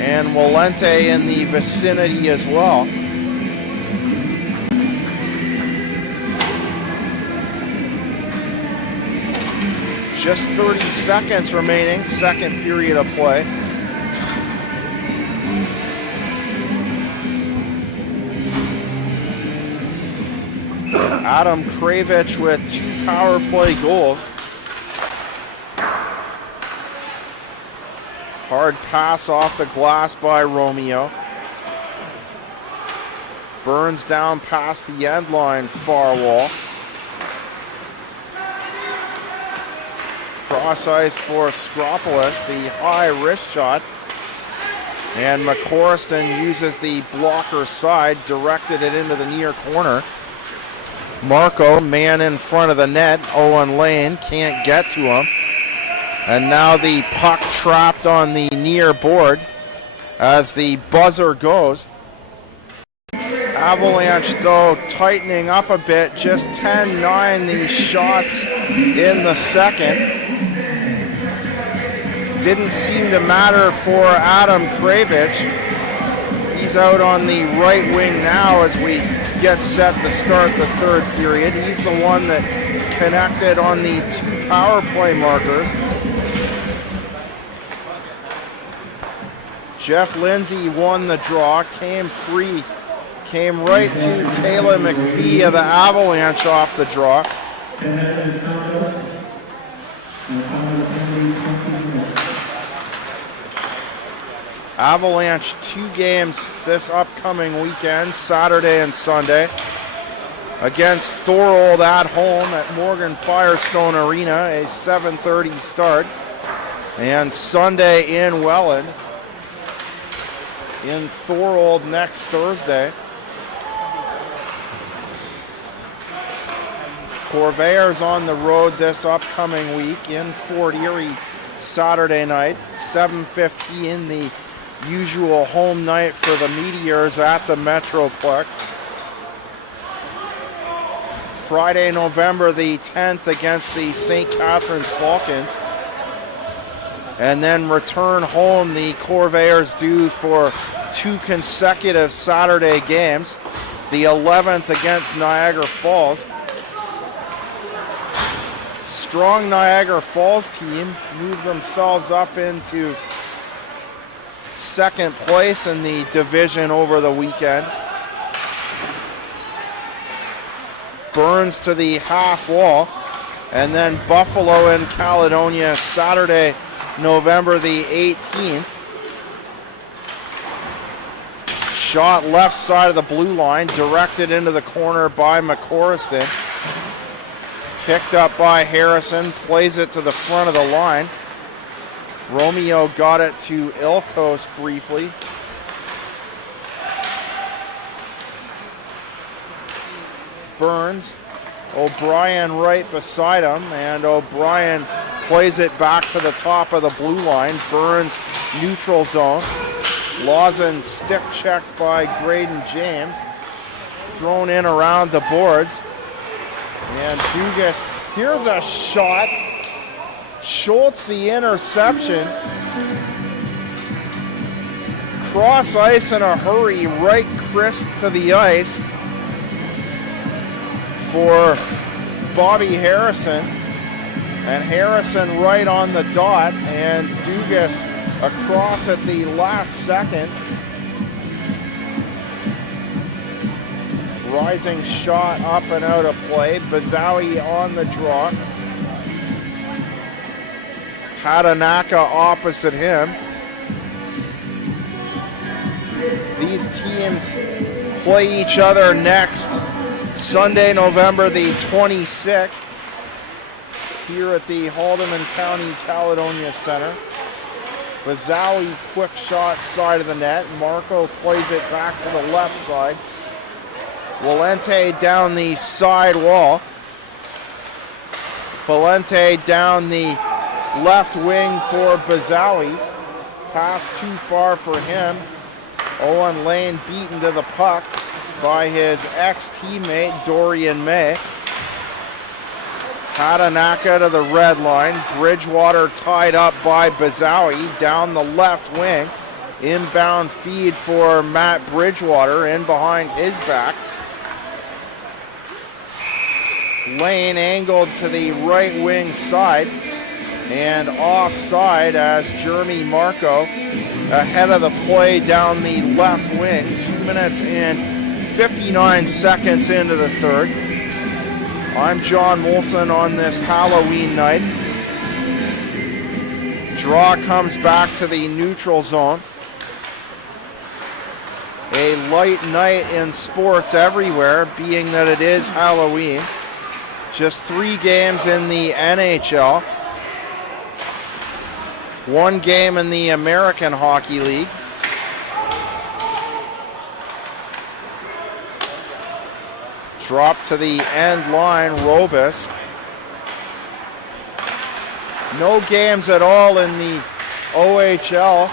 and Valente in the vicinity as well. Just 30 seconds remaining, second period of play. Adam Kravich with 2 power play goals. Hard pass off the glass by Romeo. Burns down past the end line, far wall. Cross ice for Skropolis, the high wrist shot. And McCorriston uses the blocker side, directed it into the near corner. Marco, man in front of the net. Owen Lane can't get to him. And now the puck trapped on the near board as the buzzer goes. Avalanche, though, tightening up a bit, just 10-9 the shots in the second. Didn't seem to matter for Adam Kravich. He's out on the right wing now as we get set to start the third period. He's the one that connected on the 2 power play markers. Jeff Lindsay won the draw, came free, came right to Kayla McPhee of the Avalanche off the draw. Avalanche 2 games this upcoming weekend, Saturday and Sunday, against Thorold at home at Morgan Firestone Arena, a 7:30 start, and Sunday in Welland in Thorold next Thursday. Corvairs on the road this upcoming week in Fort Erie Saturday night, 7:15 the usual home night for the Meteors at the Metroplex. Friday, November the 10th against the St. Catharines Falcons. And then return home the Corvairs do for 2 consecutive Saturday games. The 11th against Niagara Falls. Strong Niagara Falls team moved themselves up into second place in the division over the weekend. Burns to the half wall, and then Buffalo and Caledonia Saturday, November the 18th. Shot left side of the blue line, directed into the corner by McCorriston. Picked up by Harrison, plays it to the front of the line. Romeo got it to Ilkos briefly. Burns, O'Brien right beside him, and O'Brien plays it back to the top of the blue line. Burns neutral zone. Lawson stick checked by Graydon James. Thrown in around the boards. And Dugas, here's a shot. Schultz the interception. Cross ice in a hurry, right crisp to the ice for Bobby Harrison. And Harrison right on the dot, and Dugas across at the last second. Rising shot up and out of play. Bazawi on the draw. Hatanaka opposite him. These teams play each other next Sunday, November the 26th here at the Haldeman County Caledonia Center. Bazawi quick shot side of the net. Marco plays it back to the left side. Valente down the side wall. Valente down the left wing for Bazawi. Pass too far for him. Owen Lane beaten to the puck by his ex-teammate Dorian May. Hatanaka to the red line. Bridgewater tied up by Bazawi down the left wing. Inbound feed for Matt Bridgewater in behind his back. Lane angled to the right wing side and offside as Jeremy Marco ahead of the play down the left wing. 2 minutes and 59 seconds into the third. I'm John Molson on this Halloween night. Draw comes back to the neutral zone. A light night in sports everywhere, being that it is Halloween. Just 3 games in the NHL. 1 game in the American Hockey League. Drop to the end line, Robus. No games at all in the OHL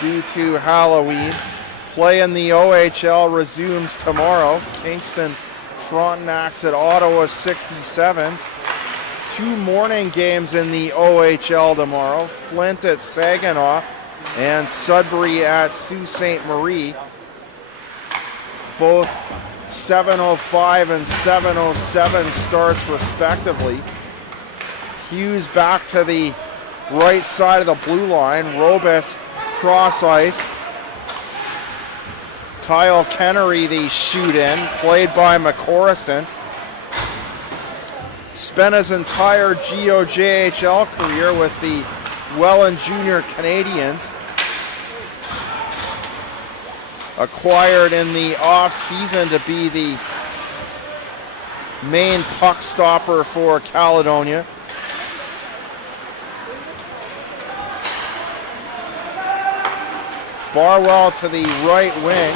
due to Halloween. Play in the OHL resumes tomorrow. Kingston Frontenacs at Ottawa 67s. 2 morning games in the OHL tomorrow. Flint at Saginaw and Sudbury at Sault Ste. Marie. Both 7:05 and 7:07 starts respectively. Hughes back to the right side of the blue line. Robus cross ice. Kyle Kennery, the shoot in, played by McCorriston. Spent his entire GOJHL career with the Welland Junior Canadians. Acquired in the off-season to be the main puck stopper for Caledonia. Barwell to the right wing.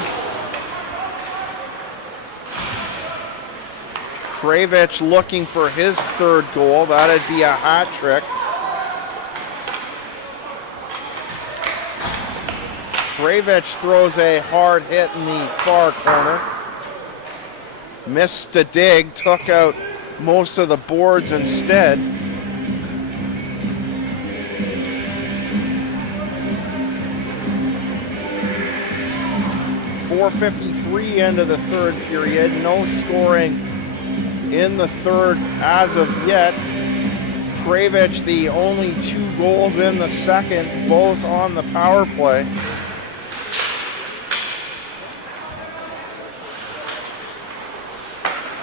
Kravich looking for his 3rd goal. That'd be a hat trick. Kravich throws a hard hit in the far corner. Missed a dig, took out most of the boards instead. .453 into the 3rd period. No scoring in the 3rd as of yet. Kravich the only 2 goals in the 2nd, both on the power play.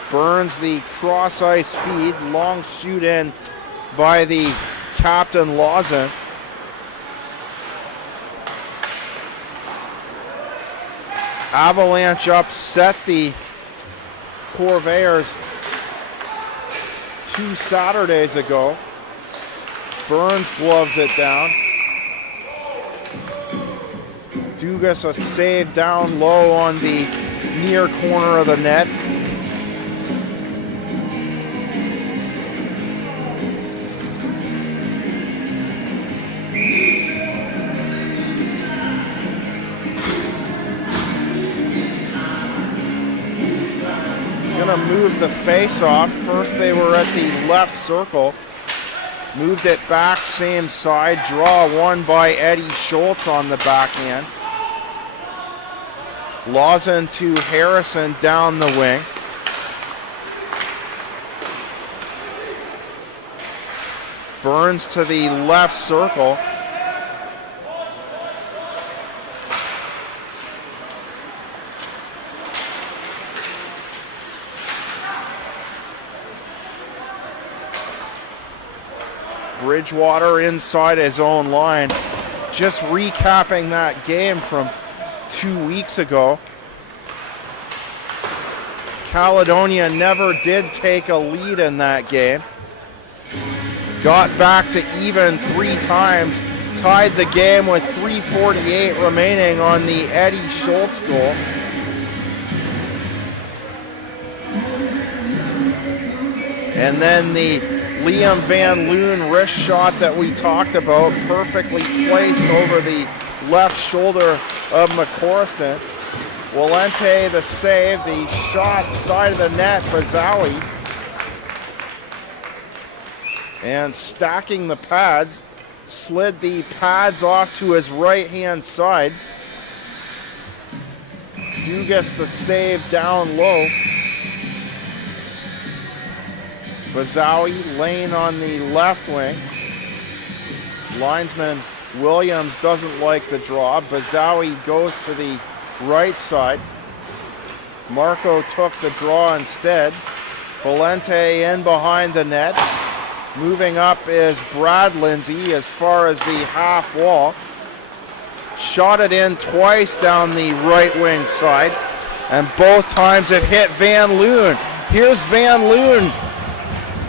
Burns the cross ice feed, long shoot in by the captain Lawson. Avalanche upset the Corvairs 2 Saturdays ago. Burns gloves it down. Dugas a save down low on the near corner of the net. Move the face off. First they were at the left circle. Moved it back, same side. Draw 1 by Eddie Schultz on the backhand. Lawson to Harrison down the wing. Burns to the left circle. Bridgewater inside his own line. Just recapping that game from 2 weeks ago. Caledonia never did take a lead in that game. Got back to even 3 times. Tied the game with 3:48 remaining on the Eddie Schultz goal. And then the Liam Van Loon wrist shot that we talked about, perfectly placed over the left shoulder of McCorriston. Walente the save, the shot side of the net, Bazawi. And stacking the pads, slid the pads off to his right-hand side. Dugas the save down low. Bazawi lane on the left wing. Linesman Williams doesn't like the draw. Bazawi goes to the right side. Marco took the draw instead. Valente in behind the net. Moving up is Brad Lindsay as far as the half wall. shot it in twice down the right wing side, and both times it hit Van Loon. Here's Van Loon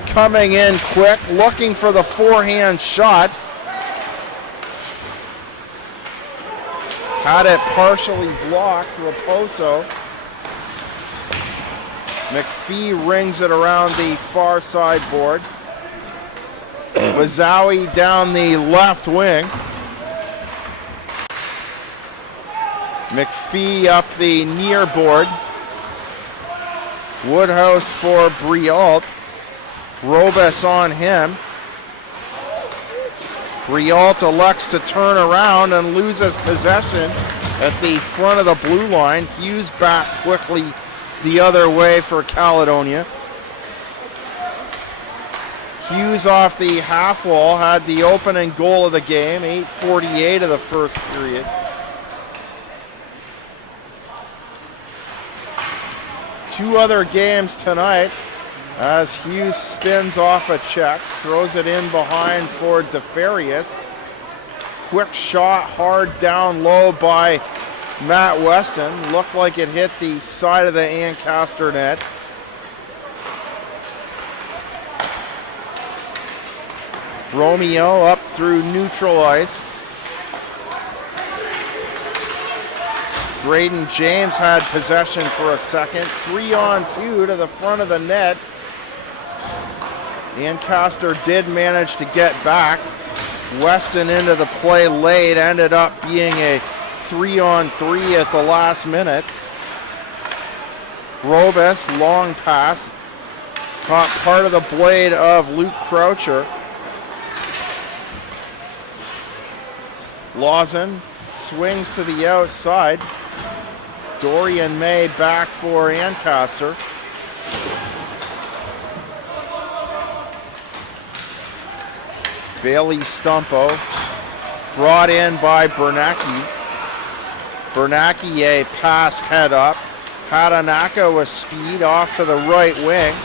coming in quick, looking for the forehand shot. Had it partially blocked, Raposo. McPhee rings it around the far side board. Bazawi down the left wing. McPhee up the near board. Woodhouse for Briault. Robes on him. Briault elects to turn around and loses possession at the front of the blue line. Hughes back quickly the other way for Caledonia. Hughes off the half wall had the opening goal of the game, 8:48 of the first period. Two other games tonight as Hughes spins off a check, throws it in behind for DeFarius. Quick shot, hard down low by Matt Weston. Looked like it hit the side of the Ancaster net. Romeo up through neutral ice. Graydon James had possession for a second. 3-on-2 to the front of the net. Ancaster did manage to get back. Weston into the play late, ended up being a 3-on-3 at the last minute. Robes, long pass. Caught part of the blade of Luke Croucher. Lawson swings to the outside. Dorian May back for Ancaster. Bailey Stumpo brought in by Bernacki. Bernacki a pass head up. Hatanaka with speed off to the right wing.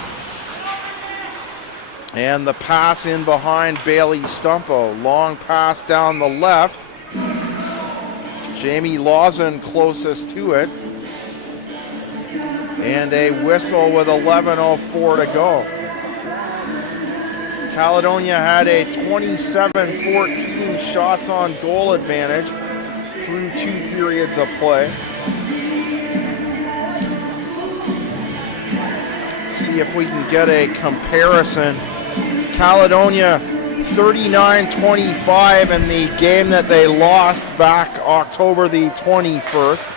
And the pass in behind Bailey Stumpo. Long pass down the left. Jamie Lawson closest to it. And a whistle with 11:04 to go. Caledonia had a 27-14 shots on goal advantage through 2 periods of play. See if we can get a comparison. Caledonia 39-25 in the game that they lost back October the 21st.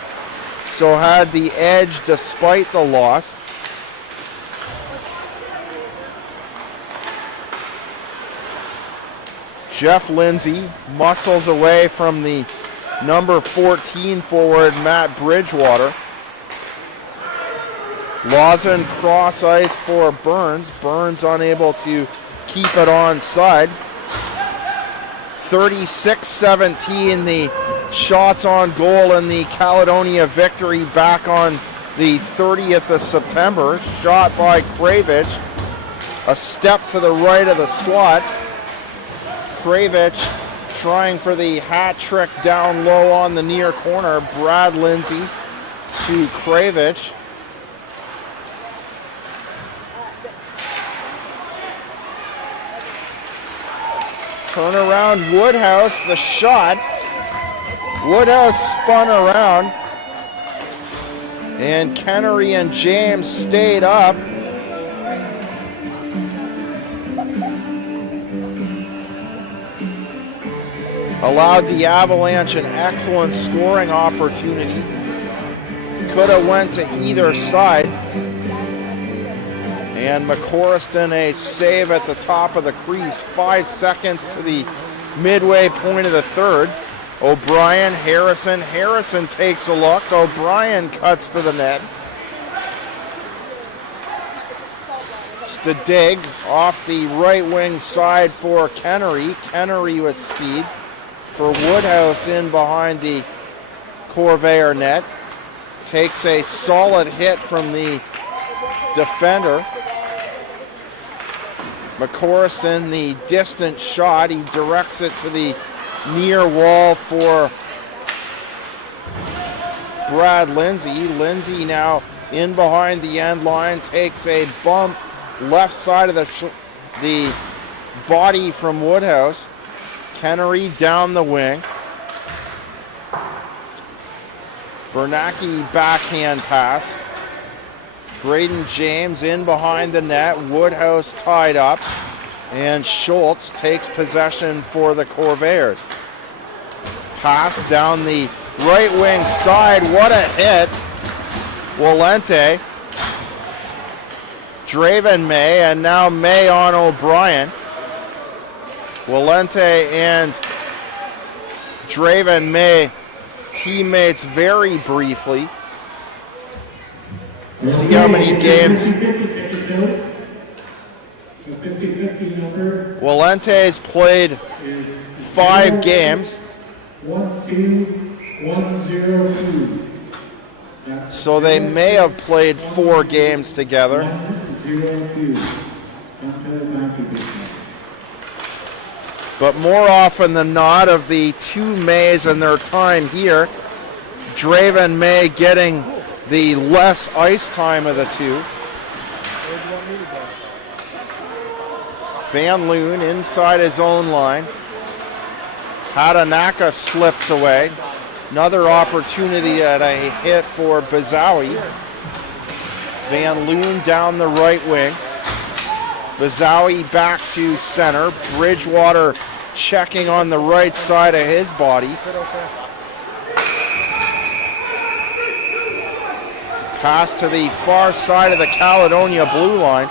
So had the edge despite the loss. Jeff Lindsay muscles away from the number 14 forward, Matt Bridgewater. Lawson cross ice for Burns. Burns unable to keep it onside. 36-17 the shots on goal in the Caledonia victory back on the 30th of September. Shot by Kravich. A step to the right of the slot. Kravich trying for the hat trick down low on the near corner. Brad Lindsay to Kravich. Turn around Woodhouse, the shot. Woodhouse spun around. And Kennery and James stayed up. Allowed the Avalanche an excellent scoring opportunity. Could have went to either side. And McCorriston a save at the top of the crease. 5 seconds to the midway point of the third. O'Brien, Harrison. Harrison takes a look. O'Brien cuts to the net. Stadig off the right wing side for Kennery. Kennery with speed for Woodhouse in behind the Corvair net. Takes a solid hit from the defender. McCorriston, the distant shot, he directs it to the near wall for Brad Lindsay. Lindsay now in behind the end line, takes a bump left side of the body from Woodhouse. Kennery down the wing. Bernacki backhand pass. Graydon James in behind the net. Woodhouse tied up. And Schultz takes possession for the Corvairs. Pass down the right wing side. What a hit. Walente. Draven May, and now May on O'Brien. Walente and Draven May teammates very briefly. See how many games. Walente's played 5 games. 1-2-1-0-2. So they may have played 4 games together. 1-0-2. But more often than not, of the 2 Mays in their time here, Draven May getting the less ice time of the 2. Van Loon inside his own line. Hatanaka slips away. Another opportunity at a hit for Bazawi. Van Loon down the right wing. Bazawi back to center. Bridgewater checking on the right side of his body. Pass to the far side of the Caledonia blue line.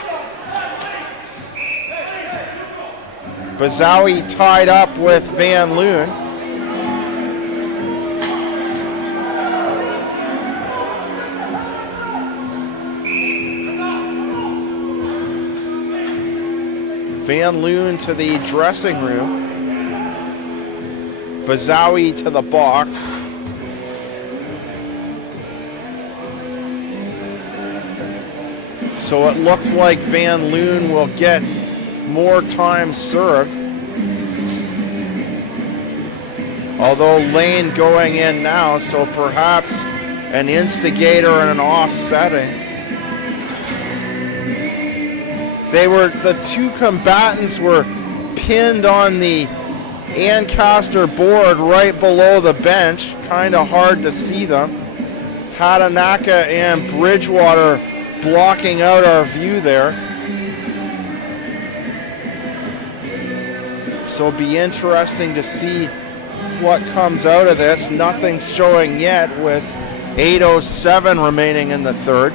Bazawi tied up with Van Loon. Van Loon to the dressing room. Bazawi to the box. So it looks like Van Loon will get more time served. Although Lane going in now, so perhaps an instigator and an offsetting. The 2 combatants were pinned on the Ancaster board right below the bench. Kind of hard to see them. Hatanaka and Bridgewater blocking out our view there. So it'll be interesting to see what comes out of this. Nothing showing yet with 8:07 remaining in the third.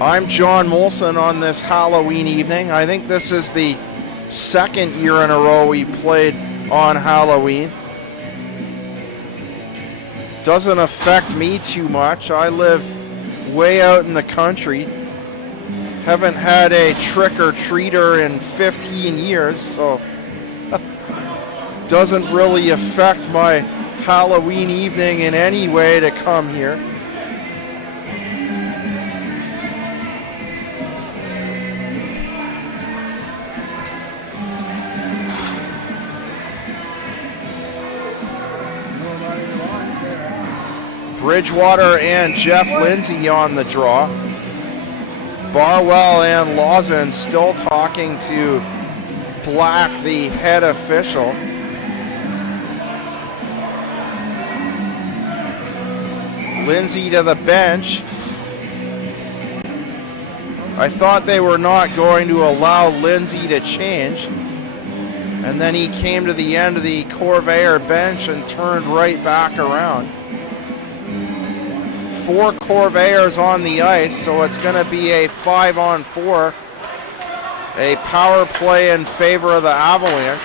I'm John Molson on this Halloween evening. I think this is the 2nd year in a row we played on Halloween. Doesn't affect me too much. I live way out in the country. Haven't had a trick-or-treater in 15 years, so doesn't really affect my Halloween evening in any way to come here. Bridgewater and Jeff Lindsay on the draw. Barwell and Lawson still talking to Black, the head official. Lindsay to the bench. I thought they were not going to allow Lindsay to change. And then he came to the end of the Corvair bench and turned right back around. 4 Corvairs on the ice, so it's going to be a 5-on-4. A power play in favor of the Avalanche.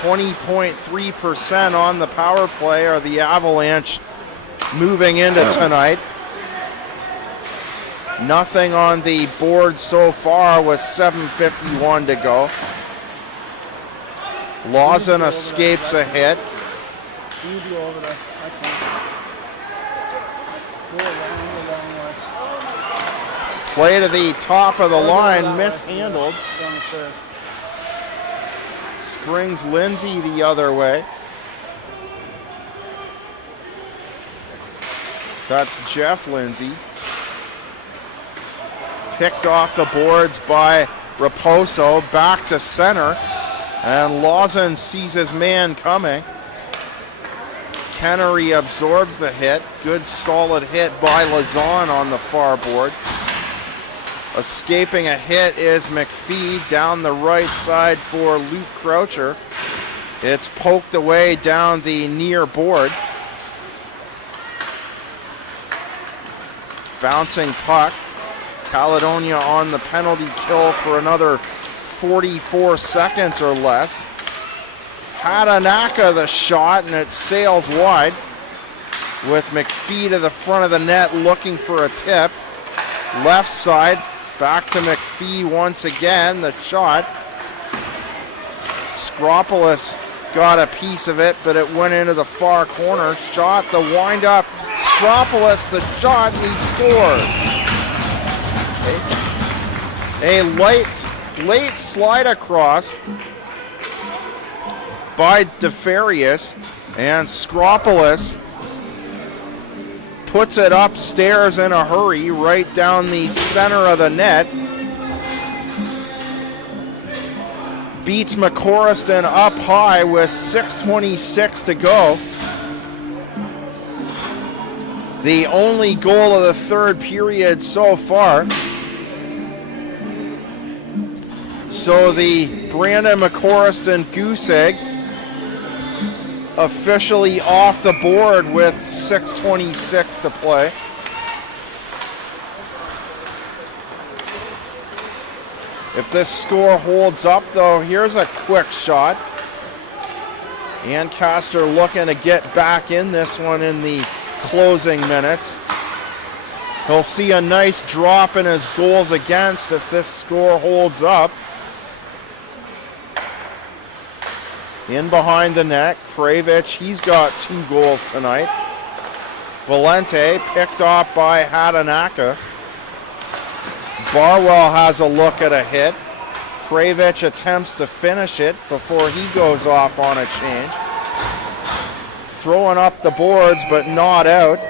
20.3% on the power play are the Avalanche moving into tonight. Nothing on the board so far with 7:51 to go. Lawson escapes a hit. Play to the top of the line, mishandled. Springs Lindsay the other way. That's Jeff Lindsay. Picked off the boards by Raposo, back to center, and Lawson sees his man coming. Kennery absorbs the hit. Good solid hit by Lazon on the far board. Escaping a hit is McPhee down the right side for Luke Croucher. It's poked away down the near board. Bouncing puck. Caledonia on the penalty kill for another 44 seconds or less. Hatanaka the shot, and it sails wide with McPhee to the front of the net looking for a tip. Left side, back to McPhee once again, the shot. Skropoulos got a piece of it, but it went into the far corner. Shot, the wind-up. Skropoulos the shot, and he scores. A late slide across by DeFarius, and Skropoulos puts it upstairs in a hurry right down the center of the net. Beats McCorriston up high with 6:26 to go. The only goal of the third period so far. So the Brandon McCorriston goose egg officially off the board with 6:26 to play. If this score holds up, though, here's a quick shot. Ancaster looking to get back in this one in the closing minutes. He'll see a nice drop in his goals against if this score holds up. In behind the net, Kravich, he's got 2 goals tonight. Valente picked off by Hatanaka. Barwell has a look at a hit. Kravich attempts to finish it before he goes off on a change. Throwing up the boards, but not out.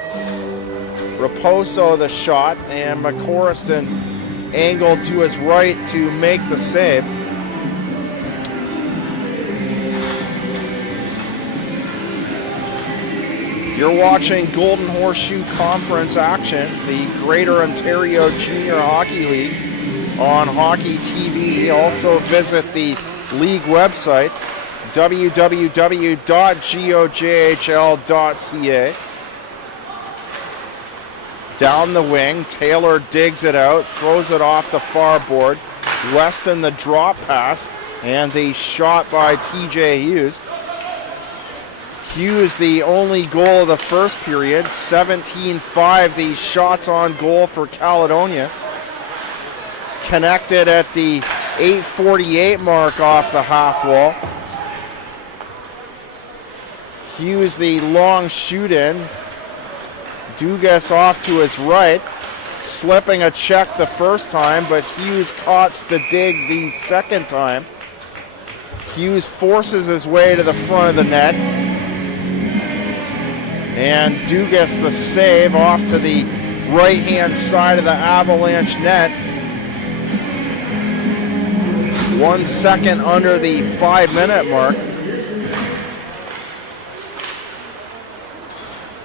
Raposo the shot, and McCorriston angled to his right to make the save. You're watching Golden Horseshoe Conference action, the Greater Ontario Junior Hockey League on Hockey TV. Also visit the league website, www.gojhl.ca. Down the wing, Taylor digs it out, throws it off the far board. Weston the drop pass, and the shot by TJ Hughes. Hughes, the only goal of the first period, 17-5, the shots on goal for Caledonia. Connected at the 8:48 mark off the half wall. Hughes, the long shoot in. Dugas off to his right, slipping a check the first time, but Hughes caught to dig the second time. Hughes forces his way to the front of the net. And Dugas the save off to the right-hand side of the Avalanche net. 1 second under the 5-minute mark.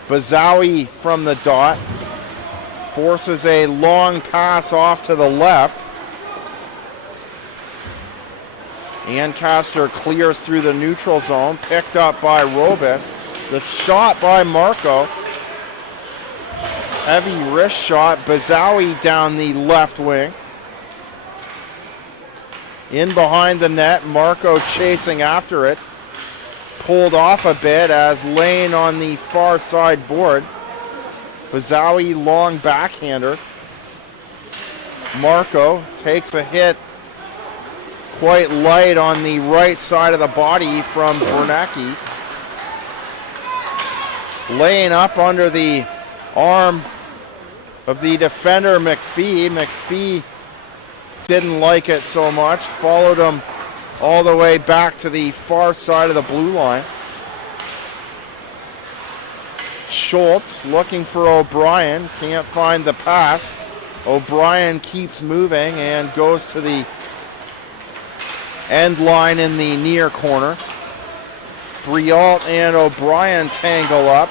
Bazawi from the dot forces a long pass off to the left. Ancaster clears through the neutral zone, picked up by Robis. The shot by Marco. Heavy wrist shot. Bazawi down the left wing. In behind the net, Marco chasing after it. Pulled off a bit as Lane on the far side board. Bazawi long backhander. Marco takes a hit quite light on the right side of the body from Bernacki. Laying up under the arm of the defender, McPhee. McPhee didn't like it so much. Followed him all the way back to the far side of the blue line. Schultz looking for O'Brien, can't find the pass. O'Brien keeps moving and goes to the end line in the near corner. Briault and O'Brien tangle up.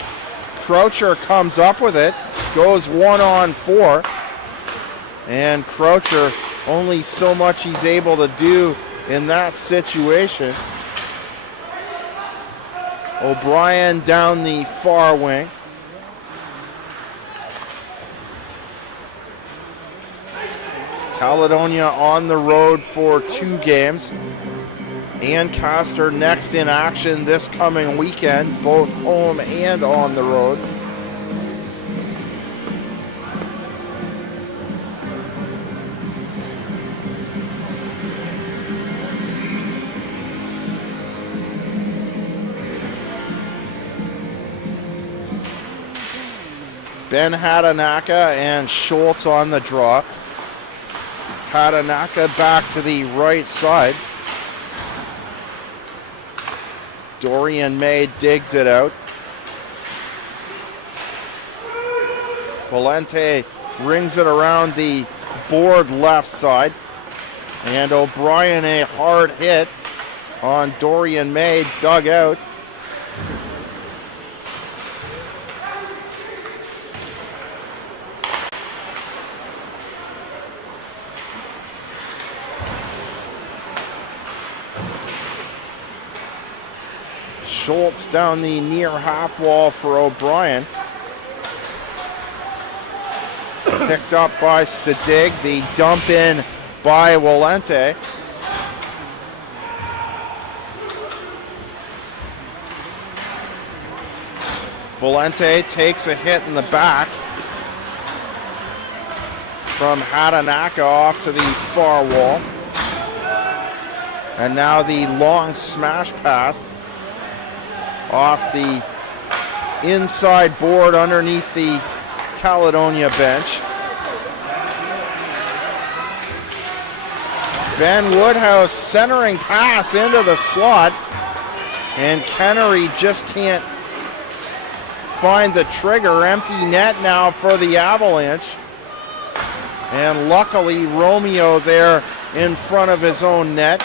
Croucher comes up with it, goes 1-on-4. And Croucher, only so much he's able to do in that situation. O'Brien down the far wing. Caledonia on the road for 2 games. Ancaster next in action this coming weekend, both home and on the road. Ben Hatanaka and Schultz on the draw. Hatanaka back to the right side. Dorian May digs it out. Valente rings it around the board left side. And O'Brien, a hard hit on Dorian May, dug out. Schultz down the near half wall for O'Brien. Picked up by Stadig, the dump in by Valente. Valente takes a hit in the back from Hatanaka off to the far wall. And now the long smash pass off the inside board underneath the Caledonia bench. Ben Woodhouse centering pass into the slot, and Kennery just can't find the trigger. Empty net now for the Avalanche. And luckily Romeo there in front of his own net.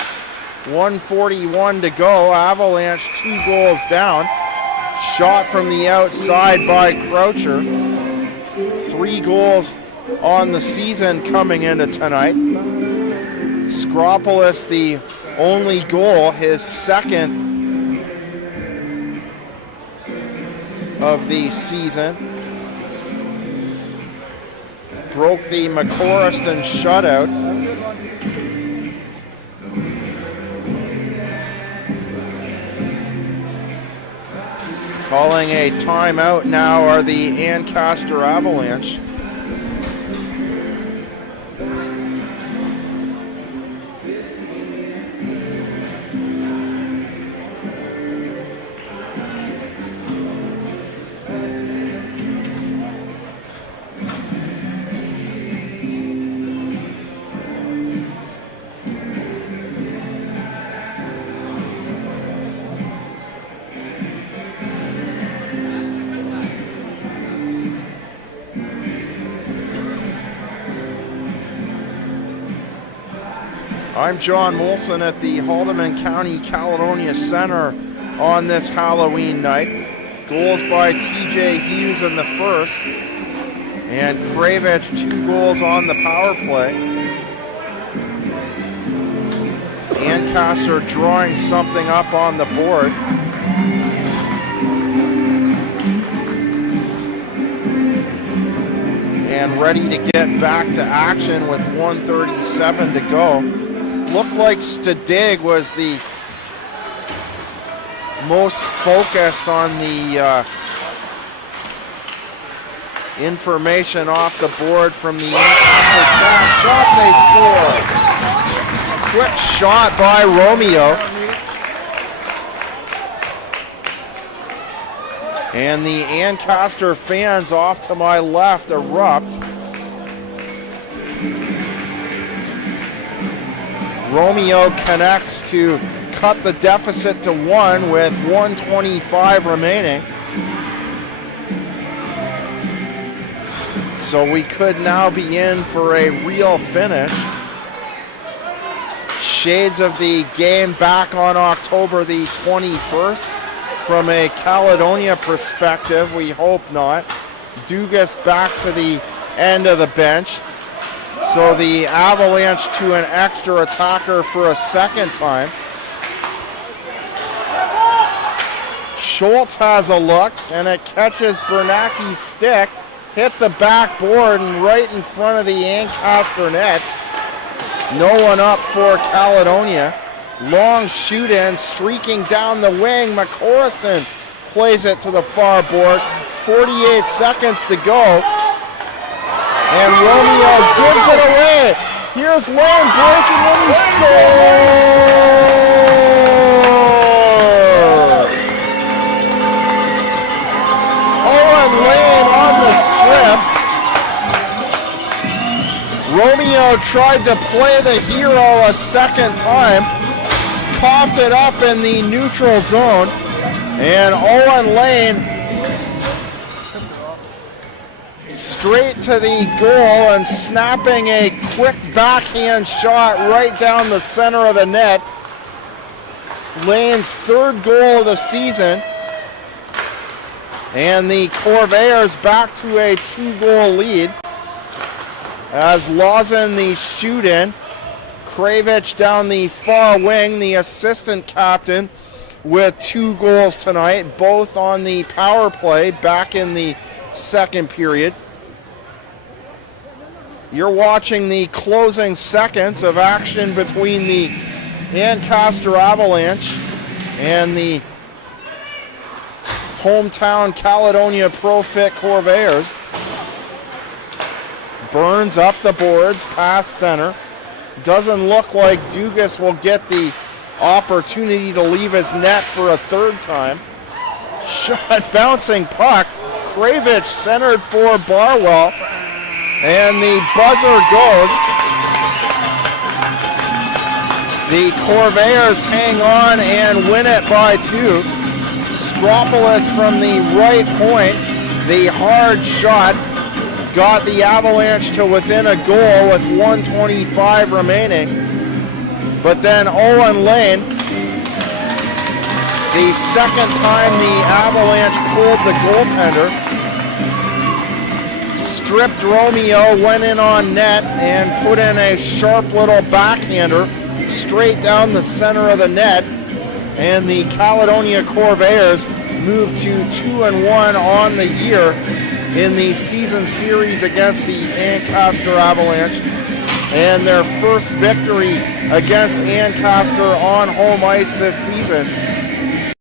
1:41 to go. Avalanche 2 goals down. Shot from the outside by Croucher. 3 goals on the season coming into tonight. Skropolis the only goal, his second of the season. Broke the McCorriston shutout. Calling a timeout now are the Ancaster Avalanche. I'm John Molson at the Haldeman County Caledonia Center on this Halloween night. Goals by TJ Hughes in the first, and Kravich 2 goals on the power play. Ancaster drawing something up on the board. And ready to get back to action with 1:37 to go. Looked like Stadig was the most focused on the information off the board from the Ancaster back shot. They score. Quick shot by Romeo. And the Ancaster fans off to my left erupt. Romeo connects to cut the deficit to 1 with 1:25 remaining. So we could now be in for a real finish. Shades of the game back on October the 21st. From a Caledonia perspective, we hope not. Dugas back to the end of the bench. So the Avalanche to an extra attacker for a second time. Schultz has a look, and it catches Bernacki's stick, hit the backboard and right in front of the Ancaster net. No one up for Caledonia. Long shoot in, streaking down the wing. McCorriston plays it to the far board. 48 seconds to go. And Romeo gives it away. Here's Lane breaking in, he scores! Owen Lane on the strip. Romeo tried to play the hero a second time. Coughed it up in the neutral zone. And Owen Lane straight to the goal and snapping a quick backhand shot right down the center of the net. Lane's third goal of the season. And the Corvairs back to a 2-goal lead. As Lawson the shoot-in. Kravich down the far wing, the assistant captain, with 2 goals tonight, both on the power play back in the second period. You're watching the closing seconds of action between the Ancaster Avalanche and the hometown Caledonia Pro Fit Corvairs. Burns up the boards, past center. Doesn't look like Dugas will get the opportunity to leave his net for a third time. Shot, bouncing puck. Kravich centered for Barwell. And the buzzer goes. The Corvairs hang on and win it by 2. Skropoulos from the right point. The hard shot got the Avalanche to within a goal with 1:25 remaining. But then Owen Lane, the second time the Avalanche pulled the goaltender, stripped Romeo, went in on net, and put in a sharp little backhander straight down the center of the net. And the Caledonia Corvairs moved to 2-1 on the year in the season series against the Ancaster Avalanche, and their first victory against Ancaster on home ice this season